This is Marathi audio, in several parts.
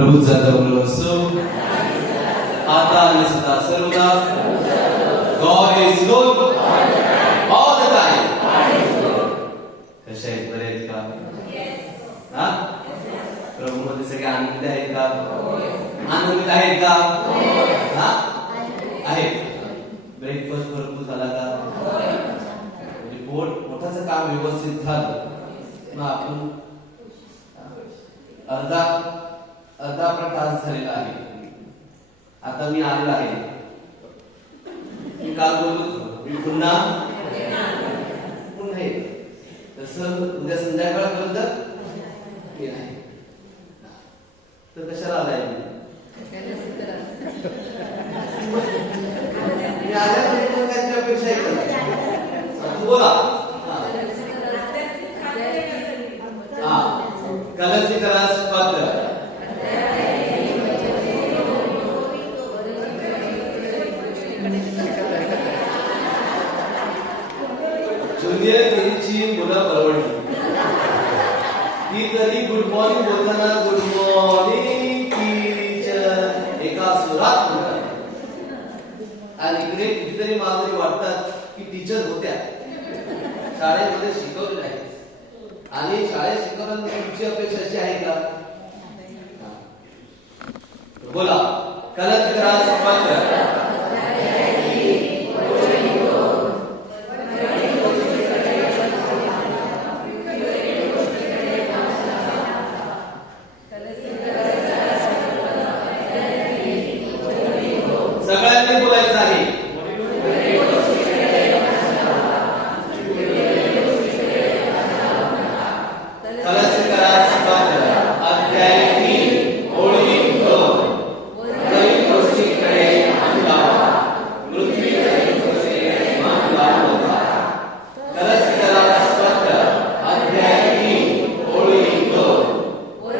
प्रभूचा गौरव असो आता आणि सदा सर्वदा. God is good all the time. कशा आहेत, बरे आहेत का? हा, प्रभू मध्ये सगळे आनंदित आहेत का? आनंदित आहेत का? हा आहेत. ब्रेकफास्ट भरपूर झाला का? रिपोर्ट मोठाचं काम व्यवस्थित झालं मग आपण अर्धा तास झालेला आहे. आता मी आलेला आहे. मी काल बोललो मी पुन्हा तसं उद्या संध्याकाळपर्यंत तर कशाला आलाय मी आल्या त्यांची अपेक्षा आहे. तू बोला. कलसीकरास पत्र ज्युनियर केजीची मुलं परवडली. ती तरी गुड मॉर्निंग बोलताना गुड मॉर्निंग टीचर एका सुरात म्हणतात. आणि इकडे कितीतरी मला तरी वाटतात की टीचर होत्या, शाळेमध्ये शिकवले नाही. आणि शाळेत शिकवताना तुमची अपेक्षा अशी आहे का? बोला. कलसीकरास पत्र सगळ्यांनी बोलायचं आहे. कलसीकरास पत्र अध्याय 3 ओळी 2. काही गोष्टीकडे मन लावा, पृथ्वीकडे मन लावू नका. कलसीकरास पत्र अध्याय 3 ओळी 2.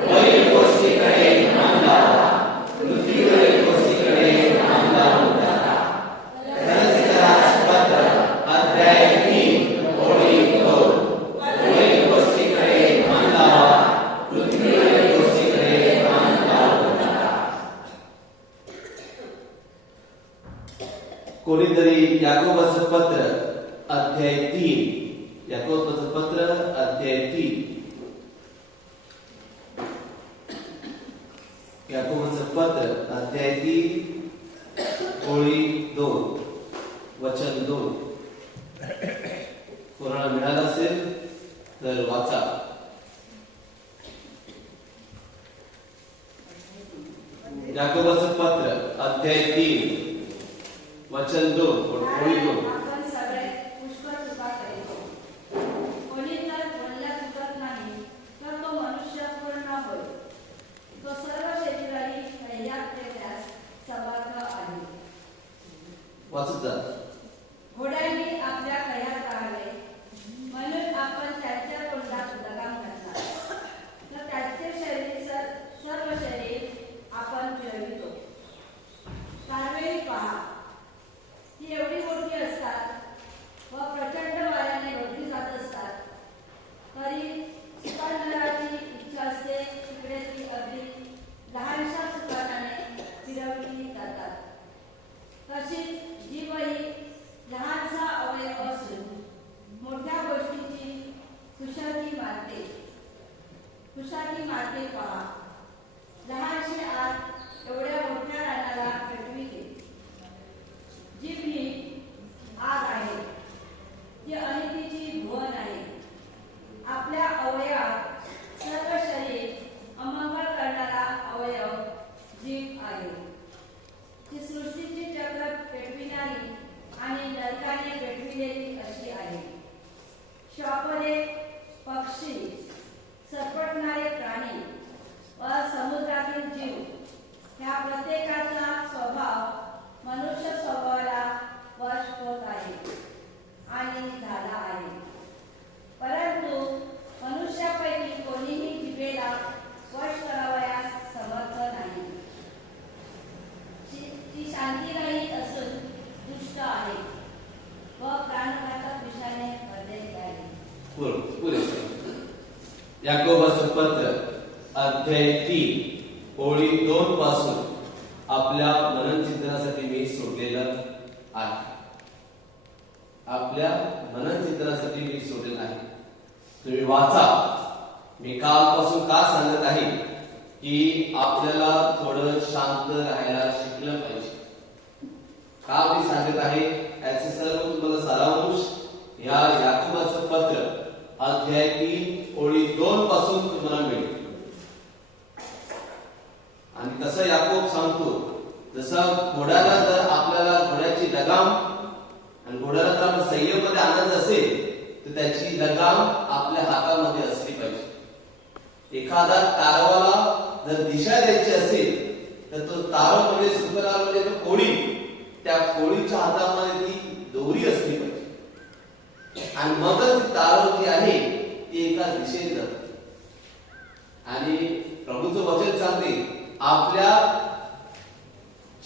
काही गोष्टीकडे मन लावा, पृथ्वीकडे गोष्टीकडे मन लावू नका. कलसीकरास पत्र अध्याय 3 ओळी 2. काही गोष्टीकडे मन लावा, पृथ्वीकडे गोष्टीकडे मन लावू नका. कोणीतरी याकोबाचं पत्र अध्याय 3 याकोबाचं पत्र अध्याय 3 याकोबाचं पत्र अध्याय 3 ओळी 2 वचन 2. कोणाला मिळालं असेल तर वाचा. याकोबाचं पत्र अध्याय 3 वचन 2 ओळी 2. आपण सगळे पुष्कळ चुका करीतो. कोणी जर बोलल्या चुकत नाही तर तो मनुष्य पूर्ण होईल. तो सर्व शरीराने हयात देण्यास समर्थ आहे. वाचत जा. घोड्यांनी आपल्या खयात राहावे म्हणून आपण त्यांच्या तोंडात लगाम घातला. तर त्यांचे सर्व शरीर आपण फिरवितो. कारवेळी पहा, ती एवढी मोठी असतात व प्रचंड वाऱ्याने ओढली जात असतात. तरी सुकांतराची इच्छा असते तिकडे ती अगदी लहानशा सुकांताने फिरवली जातात. तशीच जीवही लहानसा अवयव असून मोठ्या गोष्टीची कुशाकी मारते पहा. लहानशी आत एवढ्या मोठ्या रानाला पेटविते. जीभ ही आग आहे, ती अनितीची भुवन आहे. आपल्या अवयवात सर्व शरीर अमंगळ करणारा अवयव जीभ आहे. ती सृष्टीची चक्र पेटविणारी आणि नरकाने पेटविलेली अशी आहे. श्वापरे, पक्षी, सरपटणारे प्राणी व समुद्रातील जीव ह्या प्रत्येकाचा स्वभाव मनुष्य स्वभावाला वश होत आहे आणि झाला आहे. परंतु मनुष्यापैकी कोणीही जिभेला वश करावयास समर्थ नाही. ती शांतीरहित असून दुष्ट आहे व प्राणघातक विषाने भरलेली आहे. याकोबाचं पत्र अध्याय 3 ओळी 2 पासून आपल्या मननचिंतनासाठी मी सोडलेलं आहे. आपल्या मननचिंतनासाठी मी सोडलेलं आहे. तुम्ही वाचा. मी कालपासून का सांगत आहे की आपल्याला थोडं शांत राहायला शिकलं पाहिजे. का मी सांगत आहे याचे सर्व तुम्हाला सारांश या याकोबाचं पत्र अध्याय 3 ओळी 2 पासून तुम्हाला मिळेल. आणि कसं याकोब सांगतो, जसं घोड्याला जर आपल्याला घोड्याची लगाम आणि घोड्याला जर आपण संयम मध्ये आणायचं असेल तर त्याची लगाम आपल्या हातामध्ये असली पाहिजे. एखादा तारवाला जर दिशा द्यायची असेल तर तो तारव म्हणजे सुकरार म्हणजे तो कोळी, त्या कोळीच्या हातामध्ये ती दोरी असली पाहिजे आणि मगच तारव जी आहे ती एका दिशेने जाते. आणि प्रभूचं वचन सांगते आपल्या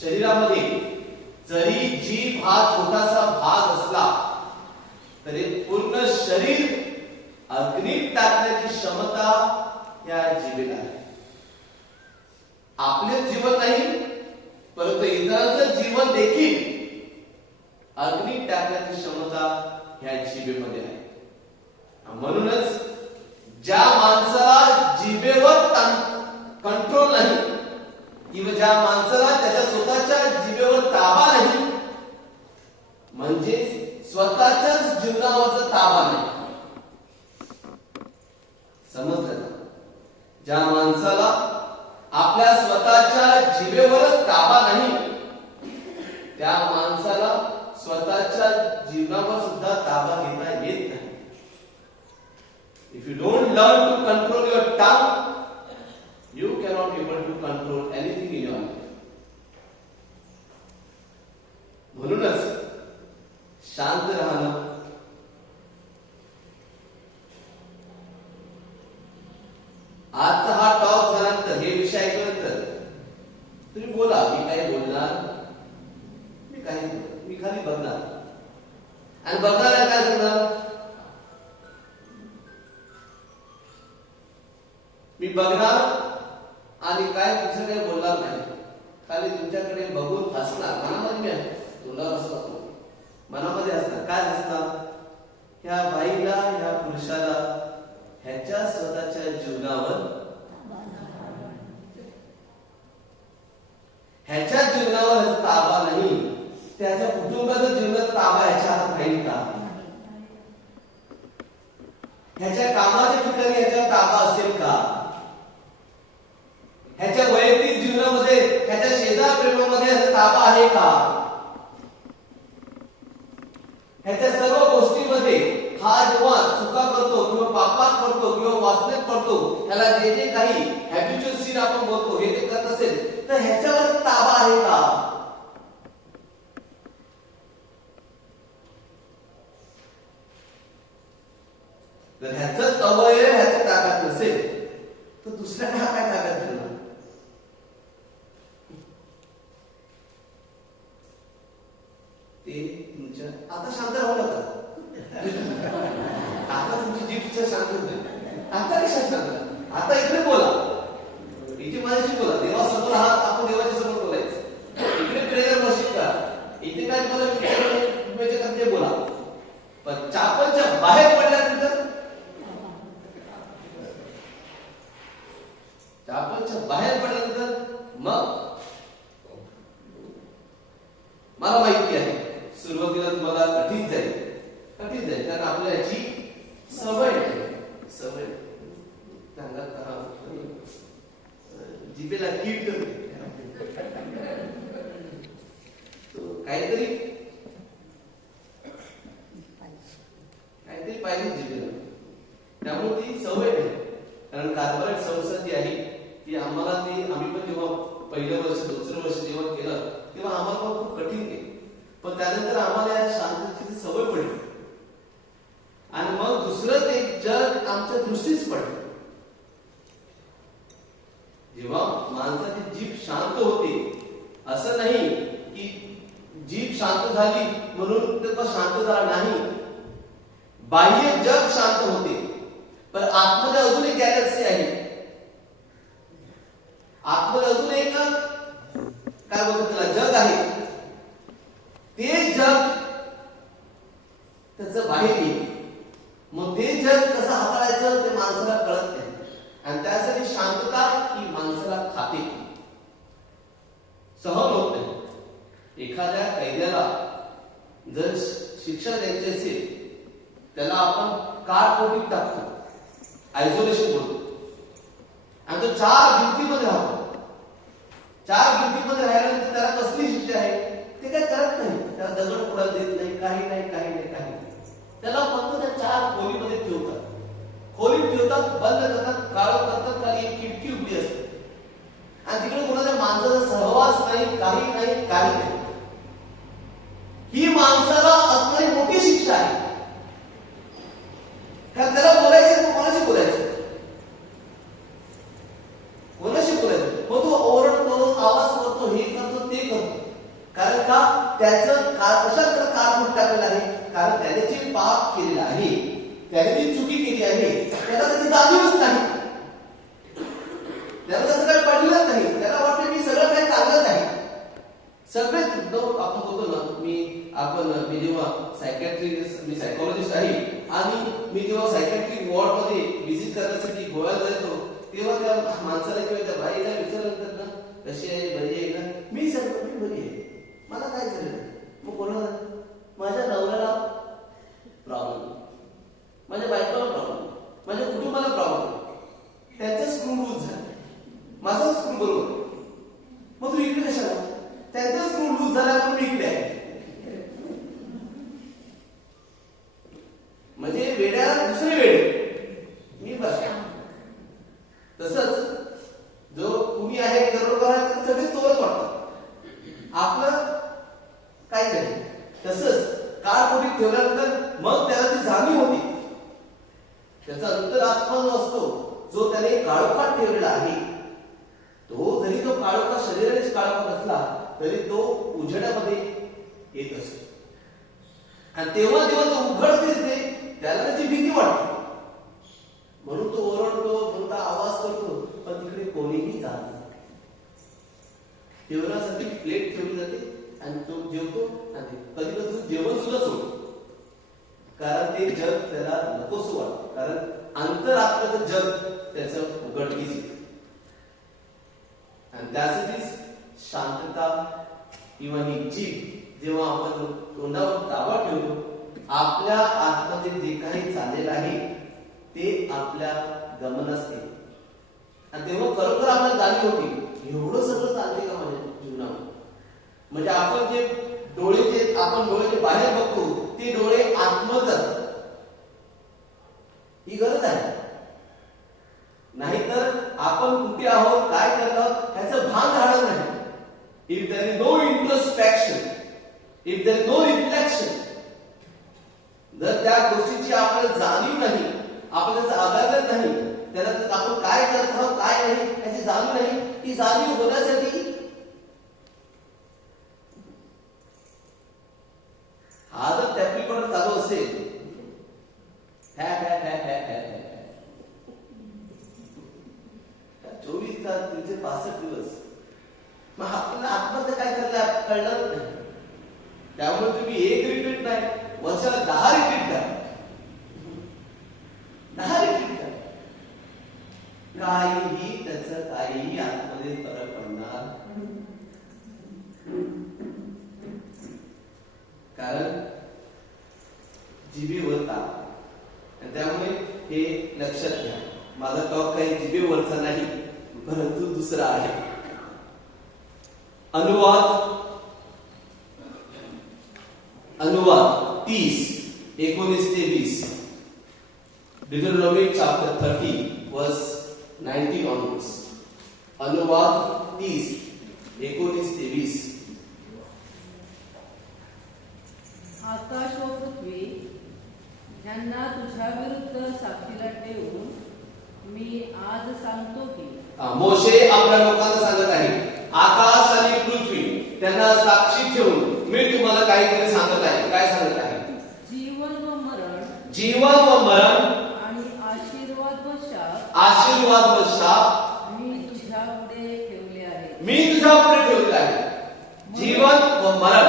शरीरामध्ये जरी जीभ हा छोटासा भाग असला तरी पूर्ण शरीर अग्नीत टाकण्याची क्षमता या जीवेला आहे. आपले जीवन नाही परंतु इतरांचं जीवन देखील अग्नीत टाकण्याची क्षमता ह्या जिभेमध्ये आहे. म्हणूनच ज्या माणसाला जिभेवर कंट्रोल नाही किंवा ज्या माणसाला त्याच्या स्वतःच्या जिभेवर ताबा नाही म्हणजे स्वतःच्याच जीवनावरचा ताबा नाही. समजलं? ज्या माणसाला आपल्या स्वतःच्या जिभेवरच ताबा नाही त्या माणसाला स्वतःच्या जीवनावर सुद्धा ताबा घेता येत नाही. If you don't learn to control your tongue, you cannot be able to control anything in your life. म्हणूनच शांत राहणं, आजचा हा टॉक झाल्यानंतर हे विषय ऐकल्यानंतर तुम्ही बोला, मी काही बोलणार, मी खाली बघणार आणि बघणाऱ्या काय सांगणार, मी बघणार आणि काय दुसरं काही बोलणार नाही. खाली तुमच्याकडे बघून हसणार. मनामध्ये मी आहे तोंडावर हसतो, मनामध्ये हसणार. काय हसणार? ह्या बाईला ह्या पुरुषाला ह्याच्या स्वतःच्या जीवनावर ह्याच्या जीवनावर ताबा नाही. त्याच्या कुटुंबाचा जीवनात ताबा ह्याच्या हातात राहील का? ह्याच्या कामाच्या ठिकाणी ह्याच्यावर ताबा असेल का? ह्याच्या वैयक्तिक जीवनामध्ये ह्याच्या शेजार प्रेमामध्ये ह्याचा ताबा आहे का? ह्याच्या सर्व गोष्टीमध्ये हा जेव्हा चुका करतो किंवा पापात पडतो किंवा वासनेत पडतो, ह्याला जे जे काही हॅबिच्युअल सीन आपण बोलतो हे ते करत असेल तर ह्याच्यावर ताबा आहे का? जर ह्याच अवयव ह्याच्या ताब्यात नसेल तर दुसऱ्याला काय ताब्यात ठेवणार? ते तुमच्या आता शांत राहू नका. आता तुमची जीभ शांत होते. आता कशा शांत? आता इकडे बोला, इथे माझ्याशी बोला. देवासमोर आहात, आपण देवाच्या समोर बोलायचं. इकडे प्रेयर वर्शिप करा. इथे काय बोला ते बोला. पण चापलच्या बाहेर पडल्यानंतर मग मला माहिती आहे सुरुवातीला तुम्हाला कठीण जाईल कारण आपल्याला याची सवय जिभेला कीड काहीतरी पाहिजे जिभेला. त्यामुळे ती सवय आहे. कारण कार्बोरेट संस्था जी आहे ती आम्हाला आम्ही पण जेव्हा पहिलं वर्ष दुसरं वर्ष जेव्हा केलं तेव्हा आम्हाला पण खूप कठीण गेलं. पण त्यानंतर आम्हाला या शांततेची सवय पडली आणि मग दुसरं एक जग आमच्या दृष्टीस पडलं. जेव्हा माणसाची जीभ शांत होते, असं नाही की जीभ शांत झाली म्हणून तो शांत झाला नाही. बाह्य जग शांत होते पण आतमध्ये अजून एक गॅलेक्सी आहे आतमध्ये अजून एक काय बोलतात त्याला जग आहे. ते जग त्याचं बाहेर येईल. मग ते जग कसं हाताळायचं ते माणसाला कळत नाही. आणि त्यासाठी शांतता ही माणसाला खाते, सहन होत नाही. एखाद्या कैद्याला जर शिक्षा द्यायची असेल त्याला आपण कारागृहात टाकतो, आयसोलेशन बोलतो, आणि तो 4 भिंतीमध्ये राहतो. 4 भिंतीमध्ये राहिल्यानंतर त्याला कसली शिक्षा आहे ते काय करत नाही. त्याला दगड फोडायला देत नाही, काही नाही. त्याला फक्त त्या 4 खोलीमध्ये ठेवतात. खोलीत ठेवतात, बंद करतात, काळं करतात, खाली एक खिडकी उघडी असते आणि तिकडे कोणाच्या माणसाचा सहवास नाही, काही नाही. ही माणसाला असणारी मोठी शिक्षा आहे. कारण त्याला बोलायचं, कोणाशी बोलायचं? मग तो ओरडतो, आवाज करतो, हे करतो, ते करतो. कारण का? त्याचं कशात कारकूट टाकलेलं आहे? कारण त्याने जे पाप केलेलं आहे, त्याने जी चुकी केली आहे, त्याला त्याची जाणीवच नाही. त्याला त्याचं काही पडलंच नाही. त्याला वाटतं मी सगळं काही चांगलंच आहे. सगळे आपण बोलतो ना, मी जेव्हा मी सायकोलॉजिस्ट आहे आणि मी जेव्हा सायकॅट्रिक वॉर्ड मध्ये व्हिजिट करण्यासाठी गोव्याला जायचो, तेव्हा त्या माणसाला किंवा त्या बाईला विचारलं ना, कशी आहे, बरी आहे ना? मी सांगतो बरी आहे, मला काय झालं. मग बोलणार माझ्या नवऱ्याला प्रॉब्लेम, माझ्या बायकोला प्रॉब्लेम, माझ्या कुटुंबाला प्रॉब्लेम, त्यांचा स्क्रू लूज झाला, माझा स्क्रू बरोबर. मग तू इकडे कशाला? त्यांचा स्क्रू लूज झाला म्हणून इकडे आहे. म्हणजे वेड्याला दुसरे वेडे मी बस. तसंच जो कुणी आहे दरोडा सगळे चोरच वाटतात, आपलं काही नाही. तसंच काळकोटीत ठेवल्यानंतर मग त्याला ती जाणीव होती. त्याचा अंतरात्मा जो असतो, जो त्याने काळोखात ठेवलेला आहे, तो जरी तो काळोखा शरीरानेच काळोखा नसला तरी तो उजेडामध्ये येत असतो. आणि तेव्हा जेव्हा तो उघड दिसते त्याला त्याची भीती वाटते, म्हणून तो ओरडतो, म्हणून तो आवाज करतो. पण तिकडे कोणीही जात नाही. जेवणासाठी प्लेट ठेवली जाते आणि तो जेवतो आणि कधी कधी जेवण सुद्धा सोडतो. कारण ते जग त्याला नकोस वाटतं. कारण अंतरात्म्याचं जग त्याचं उघडकीस येतं. आणि त्यासाठीच शांतता किंवा ही जीभ जेव्हा आपण तोंडावर ताबा ठेवतो, आपल्या आतमध्ये जे काही चाललेलं आहे ते आपल्या गमनास येते. आणि तेव्हा खरोखर आपल्याला जाणीव होती, एवढं सगळं चालते का माझ्या जीवनामध्ये. म्हणजे आपण डोळे जे बाहेर बघतो ते डोळे आतमध्ये ही गरज आहे. नाहीतर आपण कुठे आहोत, काय करतो ह्याचं भान राहणार नाही. If there is no introspection, if there is no reflection, जर त्या गोष्टीची आपल्याला जाणीव नाही, आपल्याला अवगाहन नाही, त्याला आपण काय करत आहोत काय नाही याची जाणीव नाही, ती जाणीव होण्यासाठी हा जर टॅप रेकॉर्डर चालू असेल, हॅ 24 तास 365 दिवस, मग आपल्याला आत्महत्या काय करायला कळणार नाही. त्यामुळे तुम्ही 1 रिट्रीट नाही, वर्षाला 10 रिट्रीट करा. 10 रिट्रीट करा. काहीही आतमध्ये फरक पडणार. कारण जिभेवर ताप. त्यामुळे हे लक्षात घ्या, माझा टॉक काही जिभेवरचा नाही, परंतु दुसरा आहे. अनुवाद 30 19 ते 20. Deuteronomy chapter 30 verse 19 onwards. अनुवाद 30 19 ते 20. आकाश व पृथ्वी यांना तुझ्या विरुद्ध साक्षीला ठेवून मी आज सांगतो की. मोशे आपल्या लोकांना सांगत आहे, आकाश आणि पृथ्वी त्यांना साक्षी ठेवून मी तुम्हाला काहीतरी सांगत आहे. काय सांगत आहे? जीवन व मरण आणि आशीर्वाद व शाप मी तुझ्या पुढे जीवन व मरण,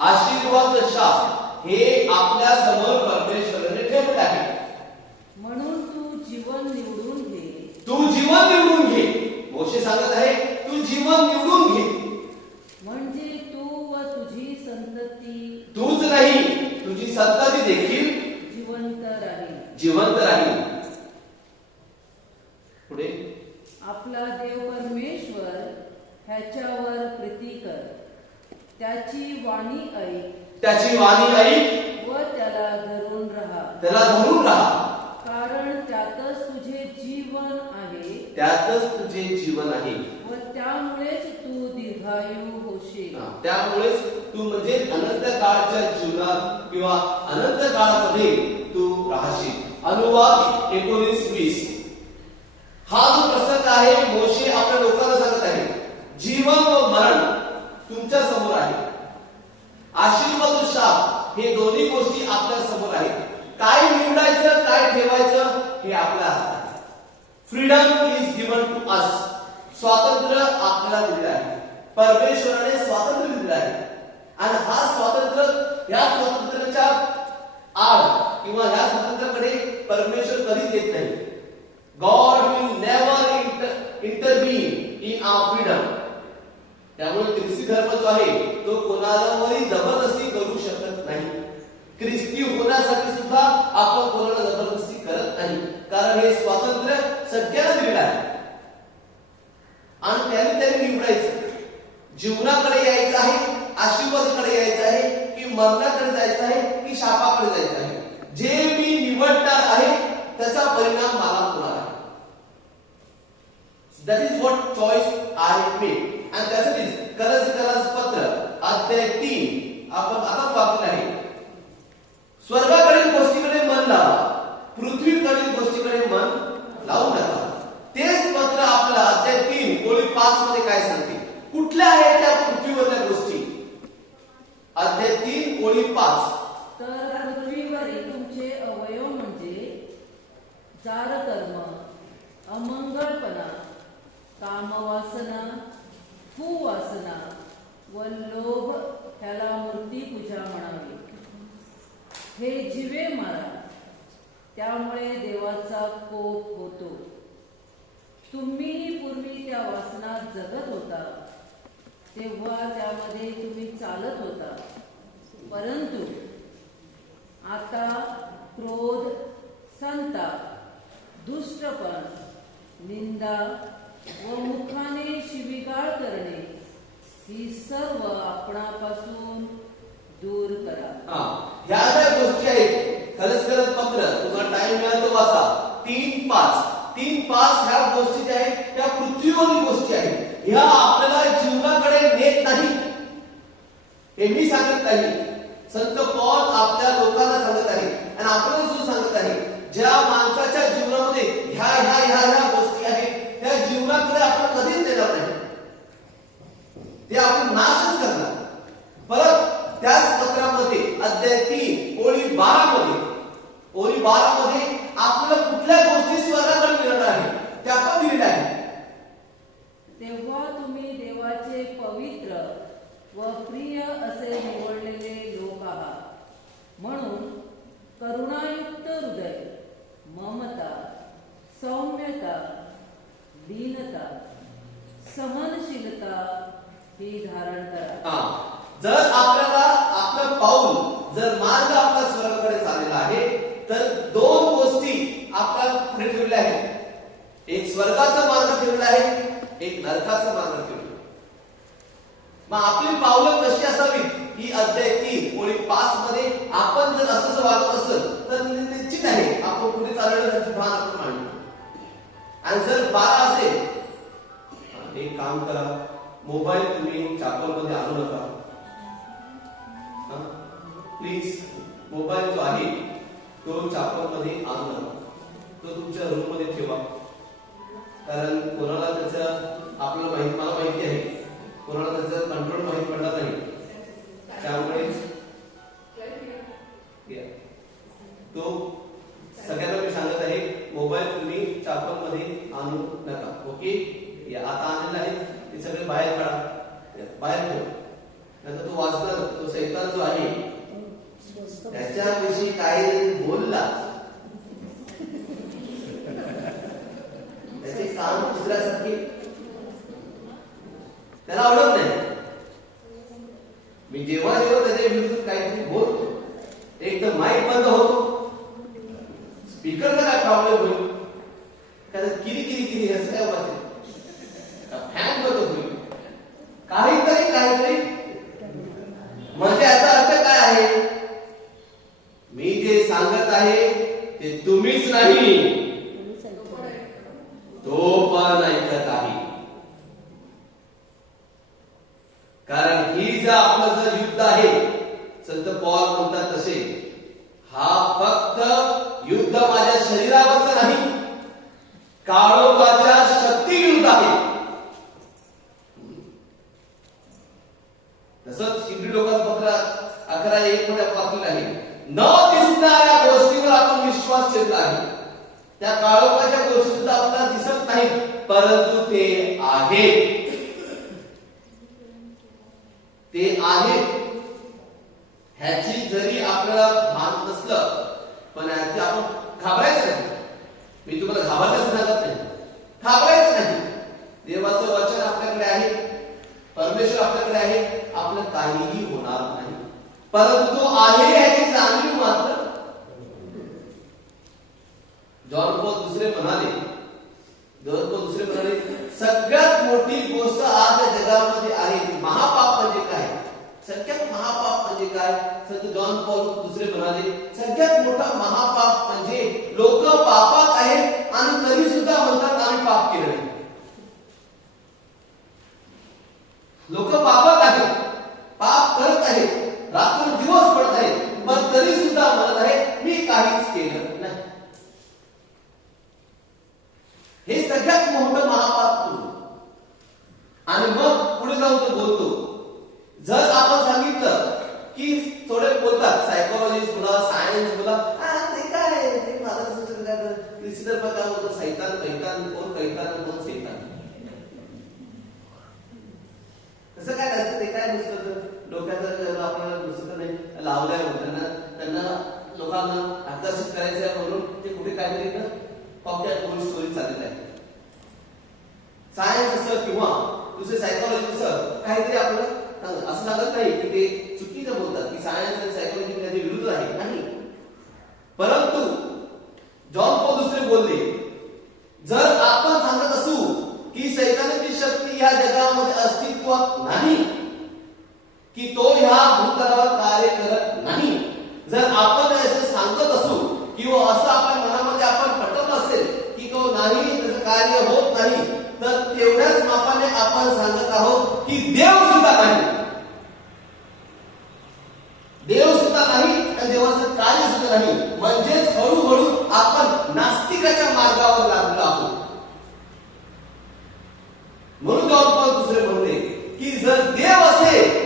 आशीर्वाद व शाप हे आपल्या समोर परमेश्वराने ठेवले आहे. म्हणून तू जीवन निवडून घे. तू जीवन निवडून घे. मोशे सांगत आहे तू जीवन निवडून घे. म्हणजे तू व तुझी संतती तूच नाही, तुझी संतती देखील जिवंत राहील. जिवंत राहील. पुढे आपला देव परमेश्वर ह्याच्यावर प्रीती कर. त्याची वाणी ऐक त्याची वाणी ऐक व त्याला धरून राहा. त्याला धरून राहा. कारण त्यातच तुझे जीवन आहे त्यातच तुझे जीवन आहे व त्यामुळेच तू दीर्घायू होशील. त्यामुळेच तू म्हणजे अनंत काळच्या जीवनात किंवा अनंत काळामध्ये तू राहशील. अनुवाद 19:20. हा जो प्रसंग आहे मोशे आपल्या लोकांना सांगत आहे जीवन व मरण तुमच्या समोर आहे. आशीर्वाद व शाप हे दोन्ही गोष्टी आपल्या समोर आहेत. काय निवडायचं काय ठेवायचं हे आपल्या हातात आहे. Freedom is given to us. स्वातंत्र्य आपल्याला दिलेलं आहे. परमेश्वराने स्वातंत्र्य दिलेलं आहे आणि हा स्वातंत्र्य या स्वातंत्र्याच्या आड किंवा या स्वातंत्र्याकडे परमेश्वर कधीच येत नाही. God will never intervene in our freedom. त्यामुळे ख्रिस्ती धर्म जो आहे तो कोणालाही जबरदस्ती करू शकत नाही. ख्रिस्ती होण्यासाठी सुद्धा आपण कोणाला जबरदस्ती करत नाही, कारण हे स्वातंत्र्य सगळ्यांना दिलेलं आहे आणि त्यांनी निवडायचं. जीवनाकडे यायचं आहे, आशीर्वादाकडे यायचं आहे की मरणाकडे जायचं आहे की शापाकडे जायचं आहे. जे मी निवडणार आहे त्याचा परिणाम मला होणार आहे. That is what choice I made. And that's it is. कलश पत्र अध्याय 3 आपण आता वाचले आहे. स्वर्गाकडील गोष्टीकडे मन लावा, पृथ्वीकडील गोष्टीकडे मन लावू नका. तेच पत्र आपल्याला अध्याय 3 ओळी 5 मध्ये काय सांगते? कुठल्या आहेत त्या पृथ्वीवरच्या गोष्टी? अध्याय 3 ओळी 5. तर पृथ्वीवरील तुमचे अवयव म्हणजे जार कर्म, अमंगळपणा, कामवासना, कुवासना व लोभ ह्याला मूर्तीपूजा म्हणावी. हे जिवे मारा, त्यामुळे देवाचा कोप होतो. तुम्ही पूर्वी त्या वासनात जगत होता तेव्हा त्यामध्ये तुम्ही चालत होता. परंतु आता क्रोध, संताप, दुष्टपण, निंदा व मुखाने शिवीगाळ करणे ही सर्व आपणापासून दूर करा. ह्या ज्या गोष्टी आहेत कलश पत्र तुम्हाला टाइम मिळाला तो वाचा. 3:5 ह्या गोष्टी ज्या आहेत त्या पृथ्वीवरील गोष्टी आहेत. ह्या आपल्याला जीवनाकडे नेत नाही. हे मी सांगत नाही, संत पौल आपल्या लोकांना सांगत आहे आणि आपल्याला सुद्धा सांगत आहे. ज्या माणसाच्या जीवनामध्ये ह्या गोष्टी आहेत त्या जीवनाकडे आपण कधीच नेणार नाही. ते आपण नाशच करणार. परत त्याच पत्रामध्ये अध्याय 3 ओळी 12 मध्ये आपल्याला कुठल्या गोष्टी स्वर्गाकडे मिळणार आहे त्या पण दिलेल्या आहेत. तेव्हा तुम्ही देवाचे पवित्र व प्रिय असे निवडलेले लोक आहात. म्हणून करुणायुक्त हृदय, ममता, सौम्यता, दीनता, सहनशीलता ही धारण करा. जर आपल्याला आपलं पाऊल जर मार्ग आपला स्वर्गाकडे चाललेला आहे तर दोन गोष्टी आपल्याला पुढे ठेवल्या आहेत. एक स्वर्गाचा मार्ग ठेवला आहे, एक नरकाचा मार्ग ठेवला. मग आपली पावलं कशी असावी ही अध्याय 3 ओळी 5 मध्ये आपण जर असं वागत असेल तर निश्चित आहे आपण पुढे चाललेलं त्याची भान आपण मांडू. आणि जर 12 असेल एक काम करा, मोबाईल तुम्ही चॅपलमध्ये आणू नका प्लीज. मोबाईल जो आहे तो चॅपलमध्ये आणू नका, तो तुमच्या रूम मध्ये ठेवा. कारण कोणाला त्याचं आपल्याला मला माहिती आहे कोणाला त्याचं कंट्रोल माहित पडणार नाही. त्यामुळे तो सगळ्यांना मी सांगत आहे मोबाईल तुम्ही चॅपलमध्ये आणू नका. ओके, आता आणलेलं आहे ते सगळे बाहेर काढा, बाहेर ठेवा. नंतर तो वाचणार, तो सैतान जो आहे त्याच्याविषयी काही बोलला, त्याचे काम दुसऱ्यासारखे त्याला आवडत नाही. मी जेव्हा जेव्हा त्याच्या विरुद्ध काहीतरी बोलतो, एक तर माईक बंद होतो, स्पीकरचा काय प्रॉब्लेम होईल, त्याचं किरी किरी किरी असं काय वाटेल, फॅन बंद होईल, काहीतरी. म्हणजे याचा अर्थ काय आहे, मी जे सांगत आहे ते तुम्हीच नाही, तो पण ऐकत आहे. कारण ही जर आपलं जर युद्ध आहे, संत पॉल म्हणतात तसे, हा फक्त युद्ध माझ्या शरीरावरच नाही, काळोखाच्या शक्ती विरुद्ध आहे. तसंच हिब्री लोकांचं पत्र 11:1 मध्ये वाचलेलं आहे, न दिसणाऱ्या गोष्टीवर आपण विश्वास ठेवला आहे. त्या काळोखाच्या गोष्टी सुद्धा आपल्याला दिसत नाहीत, परंतु ते आहेत. ते आहेत ह्याची जरी आपल्याला भान नसलं, पण ह्याची आपण घाबरायचं नाही. मी तुम्हाला घाबरण्यास सांगत नाही, घाबरायचं नाही. देवाचं वचन आपल्याकडे आहे, परमेश्वर आपल्याकडे आहे, आपलं काहीही होणार नाही, परंतु तो आहे ह्याची जाणीव मात्र. जॉन पॉल दुसरे म्हणाले, सगळ्यात मोठी गोष्ट आज या जगामध्ये आहे महापाप म्हणजे काय, सगळ्यात महापाप म्हणजे काय. संत जॉन पॉल दुसरे म्हणाले, सगळ्यात मोठा महापाप म्हणजे लोक पापात आहेत आणि तरी सुद्धा म्हणतात आम्ही पाप केलं नाही. लोक पापात आहेत, पाप करत आहेत, रात्रंदिवस पडत आहेत, पण तरी सुद्धा म्हणत आहे मी काहीच केलं नाही. हे सगळ्यात मोठं महापाप. आणि मग पुढे जाऊन तो बोलतो, जर आपण सांगितलं की थोडे बोलतात सायकोलॉजिस्ट बोला, सायन्स बोला, ते काय ते क्रिस्टर प्रकार होतो, सैतान कैतान, कोण कैतान कोण सैतान, तसं काय नसतं. ते काय नसतं, डोक्याचं आपल्याला दुसरं नाही लावलंय, त्यांना लोकांना आकर्षित करायचं आहे म्हणून ते कुठे काहीतरी पॉकेट गोल स्टोरी चालत आहे. सायन्स असं किंवा दुसरे सायकोलॉजी असं काहीतरी आपल्याला असं सांगत नाही की ते चुकीचं बोलतात की सायन्स आणि सायकोलॉजी त्याच्या विरुद्ध आहे, नाही. परंतु जॉन पॉल दुसरे बोलले, जर आपण सांगत असू की सैतानाची शक्ती ह्या जगामध्ये अस्तित्वात नाही, की तो ह्या भूतलावर कार्य करत नाही, जर आपण असं सांगत असू किंवा असं आपण मनामध्ये आपण पटवलं असेल की तो नाही, त्याचं कार्य होत नाही, तर तेवढ्याच मापाने आपण सांगत आहोत की देव सुद्धा नाही, देव सुद्धा नाही आणि देवाचं कार्य सुद्धा नाही. म्हणजेच हळूहळू आपण नास्तिकाच्या मार्गावर लागलो आहोत. म्हणून जॉन पॉल दुसरे म्हणले की जर देव असेल,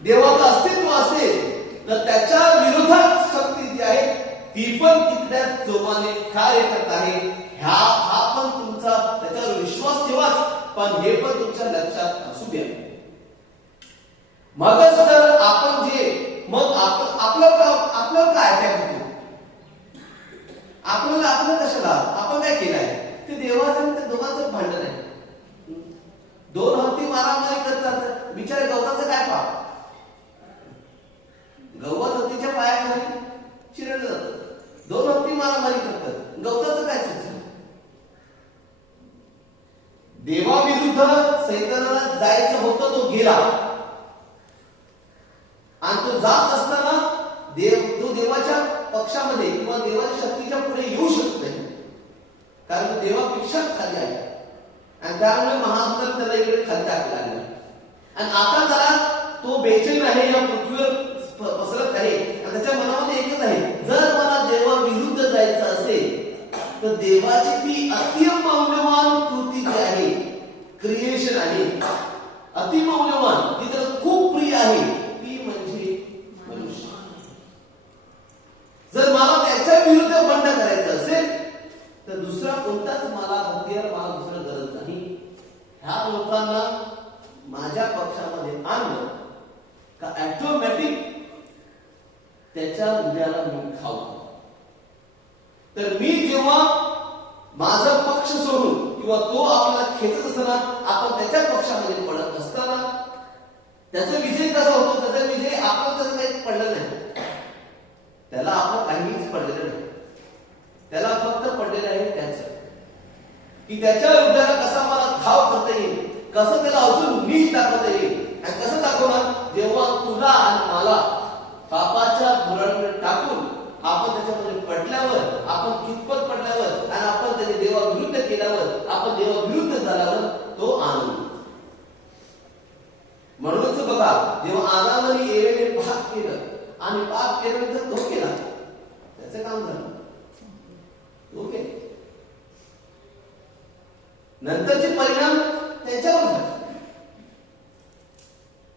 देवाचं अस्तित्व असेल, तर त्याच्या विरोधात शक्ती जी आहे ती पण तितक्याच जोमाने कार्य करत आहे. हा पण तुमचा त्याच्यावर विश्वास ठेवाच, पण हे पण तुमच्या लक्षात असू द्या. मगच जर आपण मग आपलं काय अटॅक होतो, आपलं कशाला, आपण काय केलंय, ते देवाचं आणि त्या दोघांचं भांडण आहे. दोन हत्ती मारामारी करतात, बिचारे गवताचं काय पाप, गवत हत्तीच्या पायाखाली चिरडलं जातं. दोन हत्ती मारामारी करतात, गवताचं काय चुकलं. देवाविरुद्ध सैतानाला जायचं होतं, तो गेला. आणि तो जात असताना तो देवाच्या पक्षामध्ये किंवा देवाच्या शक्तीच्या पुढे येऊ शकत नाही, कारण तो देवापेक्षा खाली आहे. आणि त्यामुळे महाअंतर त्याला इकडे खाली टाकला. आणि आता त्याला तो बेचैन आहे, या पृथ्वीवर पसरत आहे, आणि त्याच्या मनामध्ये एकच आहे, जर मला देवाविरुद्ध जायचं असेल तर देवाची ती अतिमौल्यवान कृती जी आहे, क्रिएशन आहे, अतिमौल्यवान, ती त्याला खूप प्रिय आहे, ती म्हणजे मनुष्य. जर मला त्याच्या विरुद्ध बंड करायचं असेल तर दुसरा कोणताच मला हत्यार, मला दुसरं गरज नाही. ह्या लोकांना माझ्या पक्षामध्ये आणलं का ऑटोमॅटिक त्याच्या हृदयाला मी खाऊ. तर मी जेव्हा माझा पक्ष सोडून किंवा तो आपल्याला खेचत असताना आपण त्याच्या पक्षामध्ये पडत असताना त्याचा विजय कसा होतो? त्याचा विजय आपण त्याचं काही पडलं नाही, त्याला आपण काहीच पडलेलं नाही. त्याला फक्त पडलेलं आहे त्याचं की त्याच्या हृदयाला कसा मला घाव करता येईल, कसं त्याला अजून नीट दाखवता येईल. आणि कसं दाखवणार? जेव्हा तुला आणि मला पापाच्या धुरांकडे टाकून आपण त्याच्यामध्ये पडल्यावर, आपण कितपत पडल्यावर आणि आपण त्याने देवाविरुद्ध केल्यावर, आपण देवाविरुद्ध झाल्यावर तो आनंद. म्हणूनच बघा, जेव्हा आदामाने एवेने पाप केलं आणि पाप केल्यानंतर तो केला, त्याचं काम झालं, तो केलं. नंतरचे परिणाम त्याच्यावर झाले.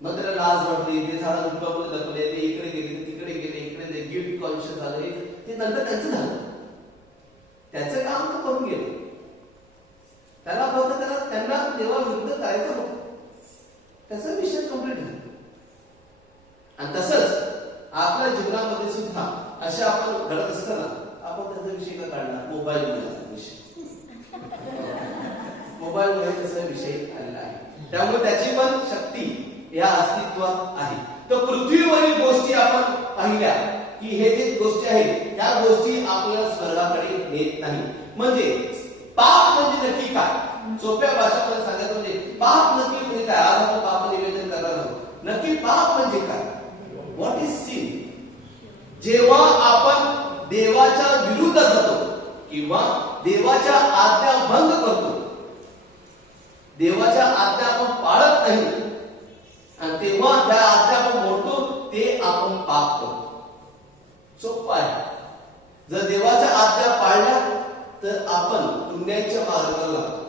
मग त्याला लाज वाटली, ते झाडा दुःखामध्ये दबले, ते इकडे गेले, तिकडे गेले, इकडे ते गिल्ट कॉन्शियस झाले, ते नंतर त्यांचं झालं. त्याचं काम तो करून गेले. त्याला फक्त त्यांना देवाविरुद्ध करायचं होतं. त्याचा विषय कंप्लीट झाला. आणि तसंच आपल्या जीवनामध्ये सुद्धा असे आपण घडत असताना आपण त्याचा विषय का काढणार? मोबाईल विषय. मोबाईलमुळे त्याचा विषय आलेला आहे. त्यामुळे त्याची पण शक्ती या अस्तित्वात आहे. तर पृथ्वीवरील गोष्टी आपण पाहिल्या की हे जे गोष्टी आहेत त्या गोष्टी आपल्याला स्वर्गाकडे नेत नाही. म्हणजे पाप म्हणजे नक्की काय? सोप्या भाषेमध्ये सांगायचं म्हणजे पाप नक्की म्हणजे काय? आज आपण पाप निवेदन करणार आहोत. नक्की पाप म्हणजे काय? What is sin? जेव्हा आपण देवाच्या विरुद्ध जातो किंवा देवाच्या आज्ञा भंग करतो, देवाच्या आज्ञा आपण पाळत नाही आणि तेव्हा त्या आज्ञा आपण मोडतो, ते आपण पाप करतो. सोपं आहे. जर देवाच्या आज्ञा पाळल्या तर आपण पुण्याच्या मार्गाला लागतो.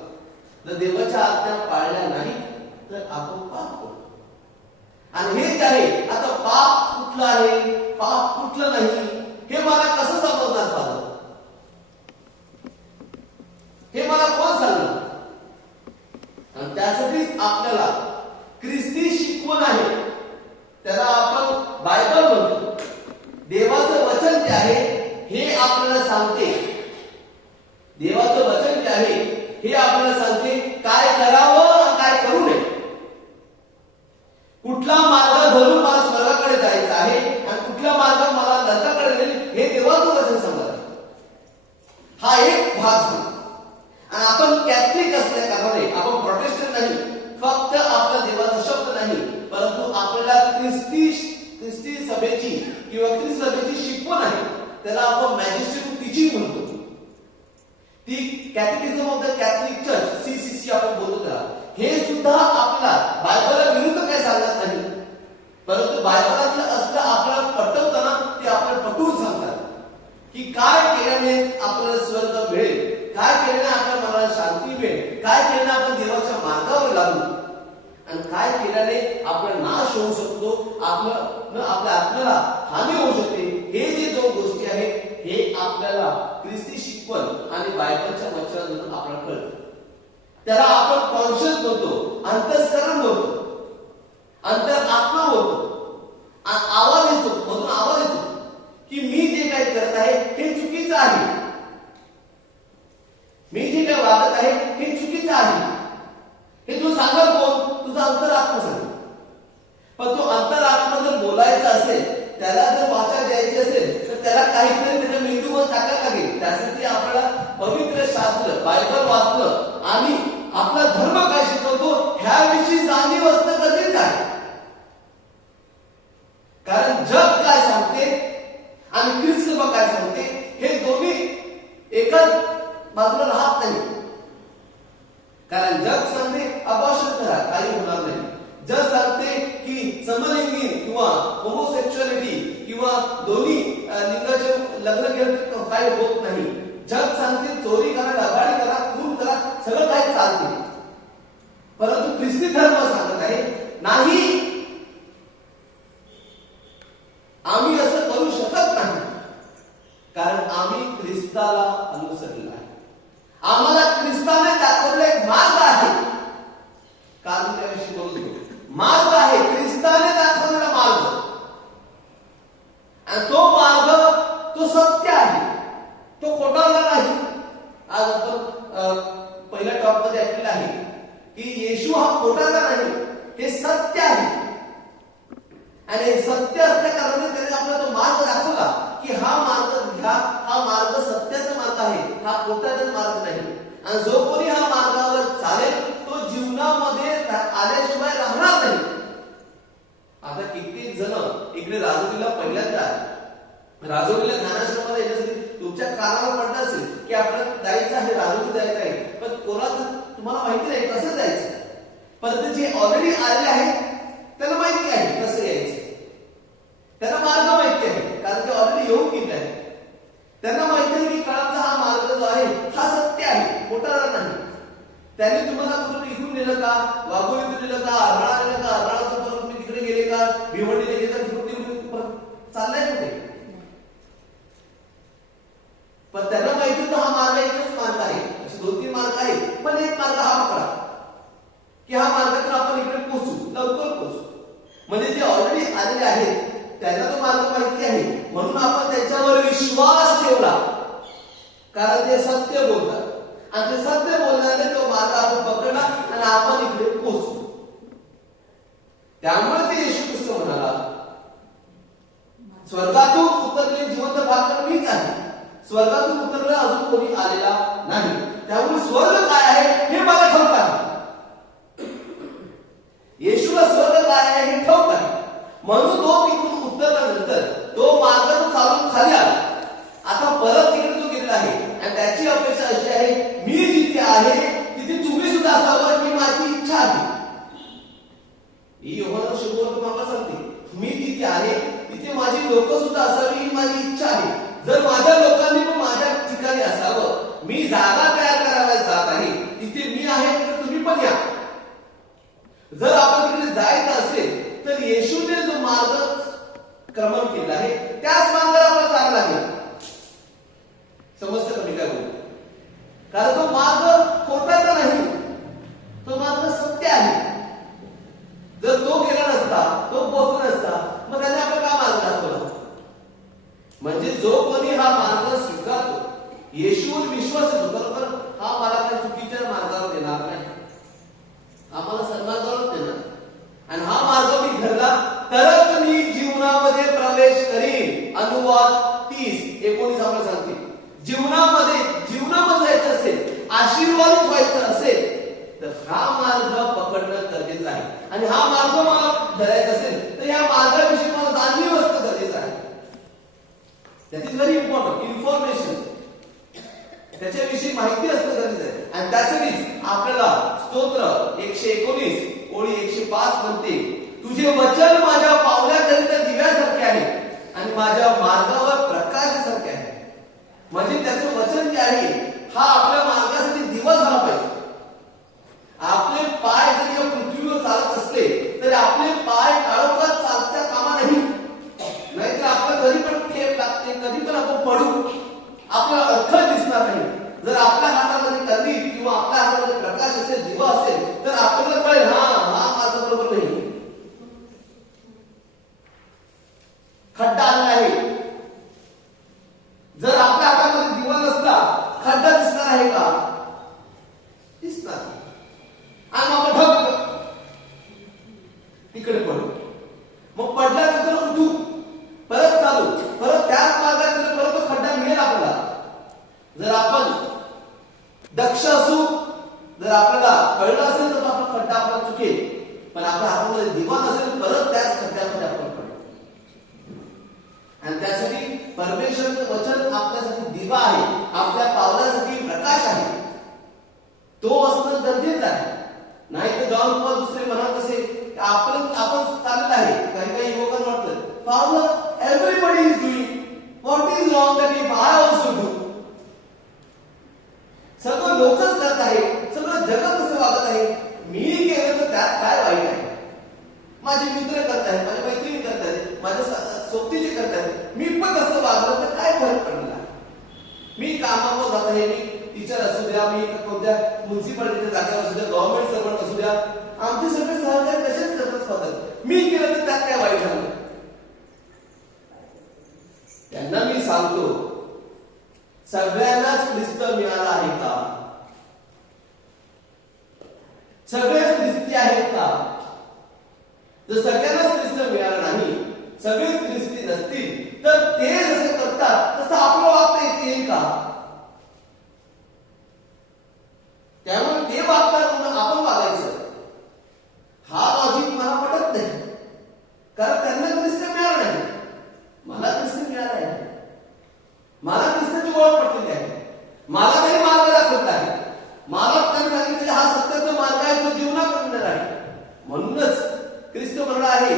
जर देवाच्या आज्ञा पाळल्या नाही तर आपण पाप करतो. आणि हे जे आहे, आता पाप कुठलं आहे, पाप कुठलं नाही, हे मला कसं समजणार झालं? हे मला कोण सांगणार? आणि त्यासाठीच आपल्याला ख्रिस्ती शिकवण आहे, त्याला आपण बायबल म्हणतो. देवाचं वचन जे आहे हे आपल्याला सांगते, देवाचं वचन जे आहे हे आपल्याला सांगते काय करावं आणि काय करू नये. कुठला मार्ग धरून मला स्वर्गाकडे जायचं आहे आणि कुठला मार्ग मला नरकाकडे नेईल हे देवाचं वचन सांगत. हा एक भाग आहे. आणि आपण कॅथलिक असल्या कारणाने, आपण प्रोटेस्टंट नाही, फक्त आपल्या देवाचा शब्द नाही, परंतु आपल्याला ख्रिस्ती सभेची किंवा ख्रिस्ती सभेची शिकवण आहे, त्याला आपण मॅजिस्ट्रेट टीचिंग म्हणतो. ती catechism of the Catholic church, CCC आपण बोलतो त्याला. हे सुद्धा आपल्याला बायबलला विरुद्ध काय सांगत नाही, परंतु बायबलातलं असलं आपल्याला पटवताना ते आपल्याला पटवून सांगतात की काय केल्याने आपल्याला स्वर्ग मिळेल, काय केल्याने आपल्या मनाला शांती मिळेल, काय केल्याने आपण देवाच्या मार्गावर लागू आणि काय केल्याने आपला नाश होऊ शकतो, आपल्या आत्म्याला हानी होऊ शकते. हे जे दोन गोष्टी आहेत हे आपल्याला ख्रिस्ती शिकवण आणि बायबलच्या वचनातून आपल्याला कळतं. त्याला आपण कॉन्शियस बोलतो, अंतःस्करण बोलतो, अंतरात्मा बोलतो. आवाज येतो, मधून आवाज येतो की मी जे काही करत आहे हे चुकीचं आहे, मी जे काही वागत आहे हे चुकीचं आहे. हे तू सांगत कोण? तुझा अंतरात्मा सांग. पण तो अंतरात्मा जर बोलायचा असेल, त्याला जर वाचा द्यायची असेल तर त्याला काहीतरी त्याच्या मेंदूवर टाकायला लागेल. त्यासाठी आपल्याला पवित्र शास्त्र बायबल वाचलं आणि आपला धर्म काय शिकवतो ह्याविषयी जाणीव असणं गरजेचं आहे. कारण जग काय सांगते आणि ख्रिस्त काय सांगते हे दोन्ही एकाच बाजूला राहत नाही. कारण जग सांगते अबॉर्शन करा, काही होणार नाही. जग सांगते की समलिंगी किंवा होमोसेक्शुअलिटी किंवा दोन्ही लिंगाचे लग्न केलं काही होत नाही. जग सांगते चोरी करा, डबाडी करा, खून करा, सगळं काही चालते. परंतु ख्रिस्ती धर्म सांगत आहे नाही, आम्ही असं करू शकत नाही, कारण आम्ही ख्रिस्ताला अनुसरला आहे. आम्हाला ख्रिस्ताने दाखवलेला एक मार्ग आहे. कारण त्याविषयी बोलतो. मार्ग आहे ख्रिस्ताने दाखवलेला मार्ग, आणि तो मार्ग तो सत्य आहे, तो खोटारडा नाही. आज आपण पहिल्या टॉपमध्ये ऐकलेलं आहे की येशू हा खोटारडा नाही, हे सत्य आहे. आणि हे सत्य असल्या कारणाने त्याने आपला तो मार्ग दाखवला की हा मार्ग घ्या, हा मार्ग सत्याचा मार्ग आहे, हा खोटारडा मार्ग नाही. आणि जो कोणी हा मार्गावर चालेल तो जीवनामध्ये आल्याशिवाय राहणार नाही. आता कित्येक जण इकडे राजोलीला पहिल्यांदा राजोलीला ज्ञानाश्रमाला येण्यासाठी तुमच्या कानावर पडलं असेल की आपल्याला जायचं आहे, राजोली जायचं आहे, पण कोणाला तुम्हाला माहिती नाही कसं जायचं. पण जे ऑलरेडी आलेले आहेत त्यांना माहिती आहे कसं यायचं, त्यांना मार्ग माहिती आहे कारण ते ऑलरेडी येऊन गेले आहेत. त्यांना माहिती आहे की काळाचा हा मार्ग जो आहे हा सत्य आहे, खोटारडा नाही. त्यांनी तुम्हाला कुठून इथून नेलं का, वाघोलीतून नेलं का, अर्नाळा नेलं का, अर्नाळातून परत तुम्ही तिकडे गेले का, भिवंडीला गेले का, तिकडून चाललाय कुठे. पण त्यांना माहिती होतं हा मार्ग एकच मार्ग आहे, असे 2-3 मार्ग आहेत, पण एक मार्ग हा पकडा की हा मार्गातून आपण इकडे पोहोचू, लवकर पोहोचू. म्हणजे जे ऑलरेडी आलेले आहेत त्यांना तो मार्ग माहिती आहे, म्हणून आपण त्याच्यावर विश्वास ठेवला कारण ते सत्य बोलतात. आणि ते सत्य बोलण्याने तो मार्ग आपण पकडला आणि आपण इकडे पोहोचलो. त्यामुळे ते येशू ख्रिस्त म्हणाला, स्वर्गातून उतरले जिवंत भाकर मीच आहे, स्वर्गातून उतरला अजून कोणी आलेला नाही. त्यामुळे स्वर्ग काय आहे हे मला ठाऊक आहे. येशूला स्वर्ग काय आहे हे ठाऊक आहे, म्हणून तो तिकडून उतरल्यानंतर तो मार्ग चालून खाली आला. आता परत तिकडे तो गेलेला आहे आणि त्याची अपेक्षा अशी आहे, मी जिथे आहे तिथे तुम्ही सुद्धा असावं ही माझी इच्छा आहे. ही योहाना शुभवार्ता तुम्हाला सांगते, मी जिथे आहे तिथे माझी लोक सुद्धा असावी ही माझी इच्छा आहे. जर माझ्या लोकांनी पण माझ्या ठिकाणी असावं, मी जागा तयार करायला जात आहे, तिथे मी आहे तर तुम्ही पण या. जर आपण तिकडे जायचं असेल तर येशूने जो मार्ग क्रमण केला आहे त्याच मार्गाला आपण चालला लागेल. समजतं का मी काय बोलतो? कारण तो मार्ग खोटाचा नाही, तो मार्ग सत्य आहे. जर तो गेला नसता, तो पोहोचला नसता, मग त्याने आपण का मार्ग दाखवला? म्हणजे जो कोणी हा मार्ग स्वीकारतो, येशूवर विश्वास येतो, बरोबर हा मला काही चुकीच्या मार्गावर देणार नाही, आम्हाला सन्मार्गावर देणार, आणि हा मार्ग मी धरला तरच मी जीवनामध्ये प्रवेश करीन. अनुवाद 30:19 आपण सांगते, जीवनामध्ये जायचं असेल, आशीर्वादित व्हायचं असेल तर हा मार्ग पकडणं गरजेचं आहे. आणि हा मार्ग मला धरायचा असेल तर या मार्गाविषयी मला जाणीव असणं गरजेचं आहे. That is very important. Information, त्याच्याविषयी माहिती असणं गरजेचं आहे. आणि त्यासाठीच आपल्याला स्तोत्र 119 ओळी 105 म्हणते, तुझे वचन माझ्या पावलाकरिता दिव्यासारखे आहे आणि माझ्या मार्गावर प्रकाशासारखे आहे. म्हणजे त्याचं वचन जे आहे हा आपल्या मार्गासाठी दिवा झाला पाहिजे. आपले पाय जरी या पृथ्वीवर चालत असले तरी आपले पाय काळोखात चालता कामा नाही, नाहीतर आपलं कधी पण ठेप लागते, कधी पण आपण पडू, आपला अर्थ दिसणार नाही. जर आपल्या हातामध्ये कंदील किंवा आपल्या हातामध्ये प्रकाश असेल, दिवा असेल, तर आपल्याला कळेल हा मार्ग बरोबर नाही, खड्डा आलेला आहे. जर आपल्या हातामध्ये दिवा नसला, खड्डा दिसणार आहे का? दिसणार. आणि आपण ढग तिकडे पडू, मग पडल्यानंतर उठू, परत चालू, परत त्याच मार्गाने परत तो खड्डा मिळेल आपल्याला. जर आपण दक्ष असू, जर आपल्याला कळलं असेल तर आपला खड्डा आपला चुकेल, पण आपल्या हातामध्ये दिवा नसेल परत त्याच खड्ड्यामध्ये आपण पडू. आणि त्यासाठी परमेश्वराचं वचन आपल्यासाठी दिवा आहे, आपल्या पावलासाठी प्रकाश आहे, तो असणं गरजेचं आहे. नाही तर जाऊन मग दुसरे म्हणत असेल आपण चालत आहे. काही युवकांना वाटतं, father everybody is doing, what is wrong that if I also do. सगळं लोकच करत आहे, सगळं जगत कसं वागत आहे, मी केलं तर त्यात काय वाईट आहे? माझे मित्र करत आहेत, माझ्या मैत्रिणी करत आहेत, माझ्या सोबतीचे करत आहेत, मी पण कसं वागलं तर काय फरक पडला? मी कामावर जात आहे, मी टीचर असू द्या, मी कोणत्या म्युन्सिपालिटीच्या जागेवर असू द्या, गव्हर्नमेंट सर्वंट असू द्या, आमचे सगळे मी केलं तर त्यात काय वाईट झालं? त्यांना मी सांगतो, सगळ्यांनाच ख्रिस्त मिळाला आहे का? सगळेच ख्रिस्ती आहेत का? जर सगळ्यांनाच ख्रिस्त मिळाला नाही, सगळेच ख्रिस्ती नसतील, तर ते जसे करतात तसं आपलं वागता येईल का? त्यामुळे ते वागतात म्हणून आपण वागायचं, हा लॉजिक मला पटत नाही. कारण त्यांना ख्रिस्त मिळाला नाही, मला ख्रिस्त मिळाला आहे. मला ख्रिस्ताची ओळख पटलेली आहे, मला काही मार्ग दाखवत आहे, मला त्यांनी सांगितलेला हा सत्याचा मार्ग आहे, तो जीवनाकडे नेणार आहे. म्हणूनच ख्रिस्त म्हणला आहे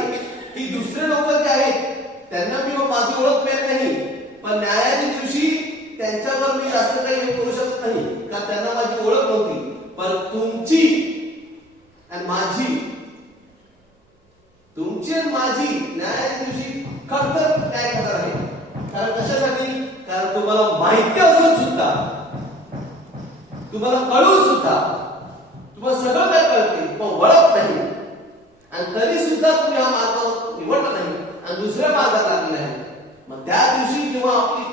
की दुसरे लोक जे आहेत त्यांना मी माझी ओळख मिळत नाही, पण न्यायाच्या दिवशी त्यांच्यावर मी जास्त काही हे करू शकत नाही, कारण त्यांना माझी ओळख नव्हती. पण तुमची आणि माझी न्यायाच्या दिवशी खरतर न्याय करणार आहे. कारण कशासाठी? कारण तुम्हाला माहिती असून सुद्धा, तुम्हाला कळून सुद्धा, तुम्हाला सगळं काय कळते पण ओळख नाही, आणि तरी सुद्धा तुम्ही हा मार्ग निवडला नाही आणि दुसऱ्या मार्गात लागले आहे. मग त्या दिवशी जेव्हा आपली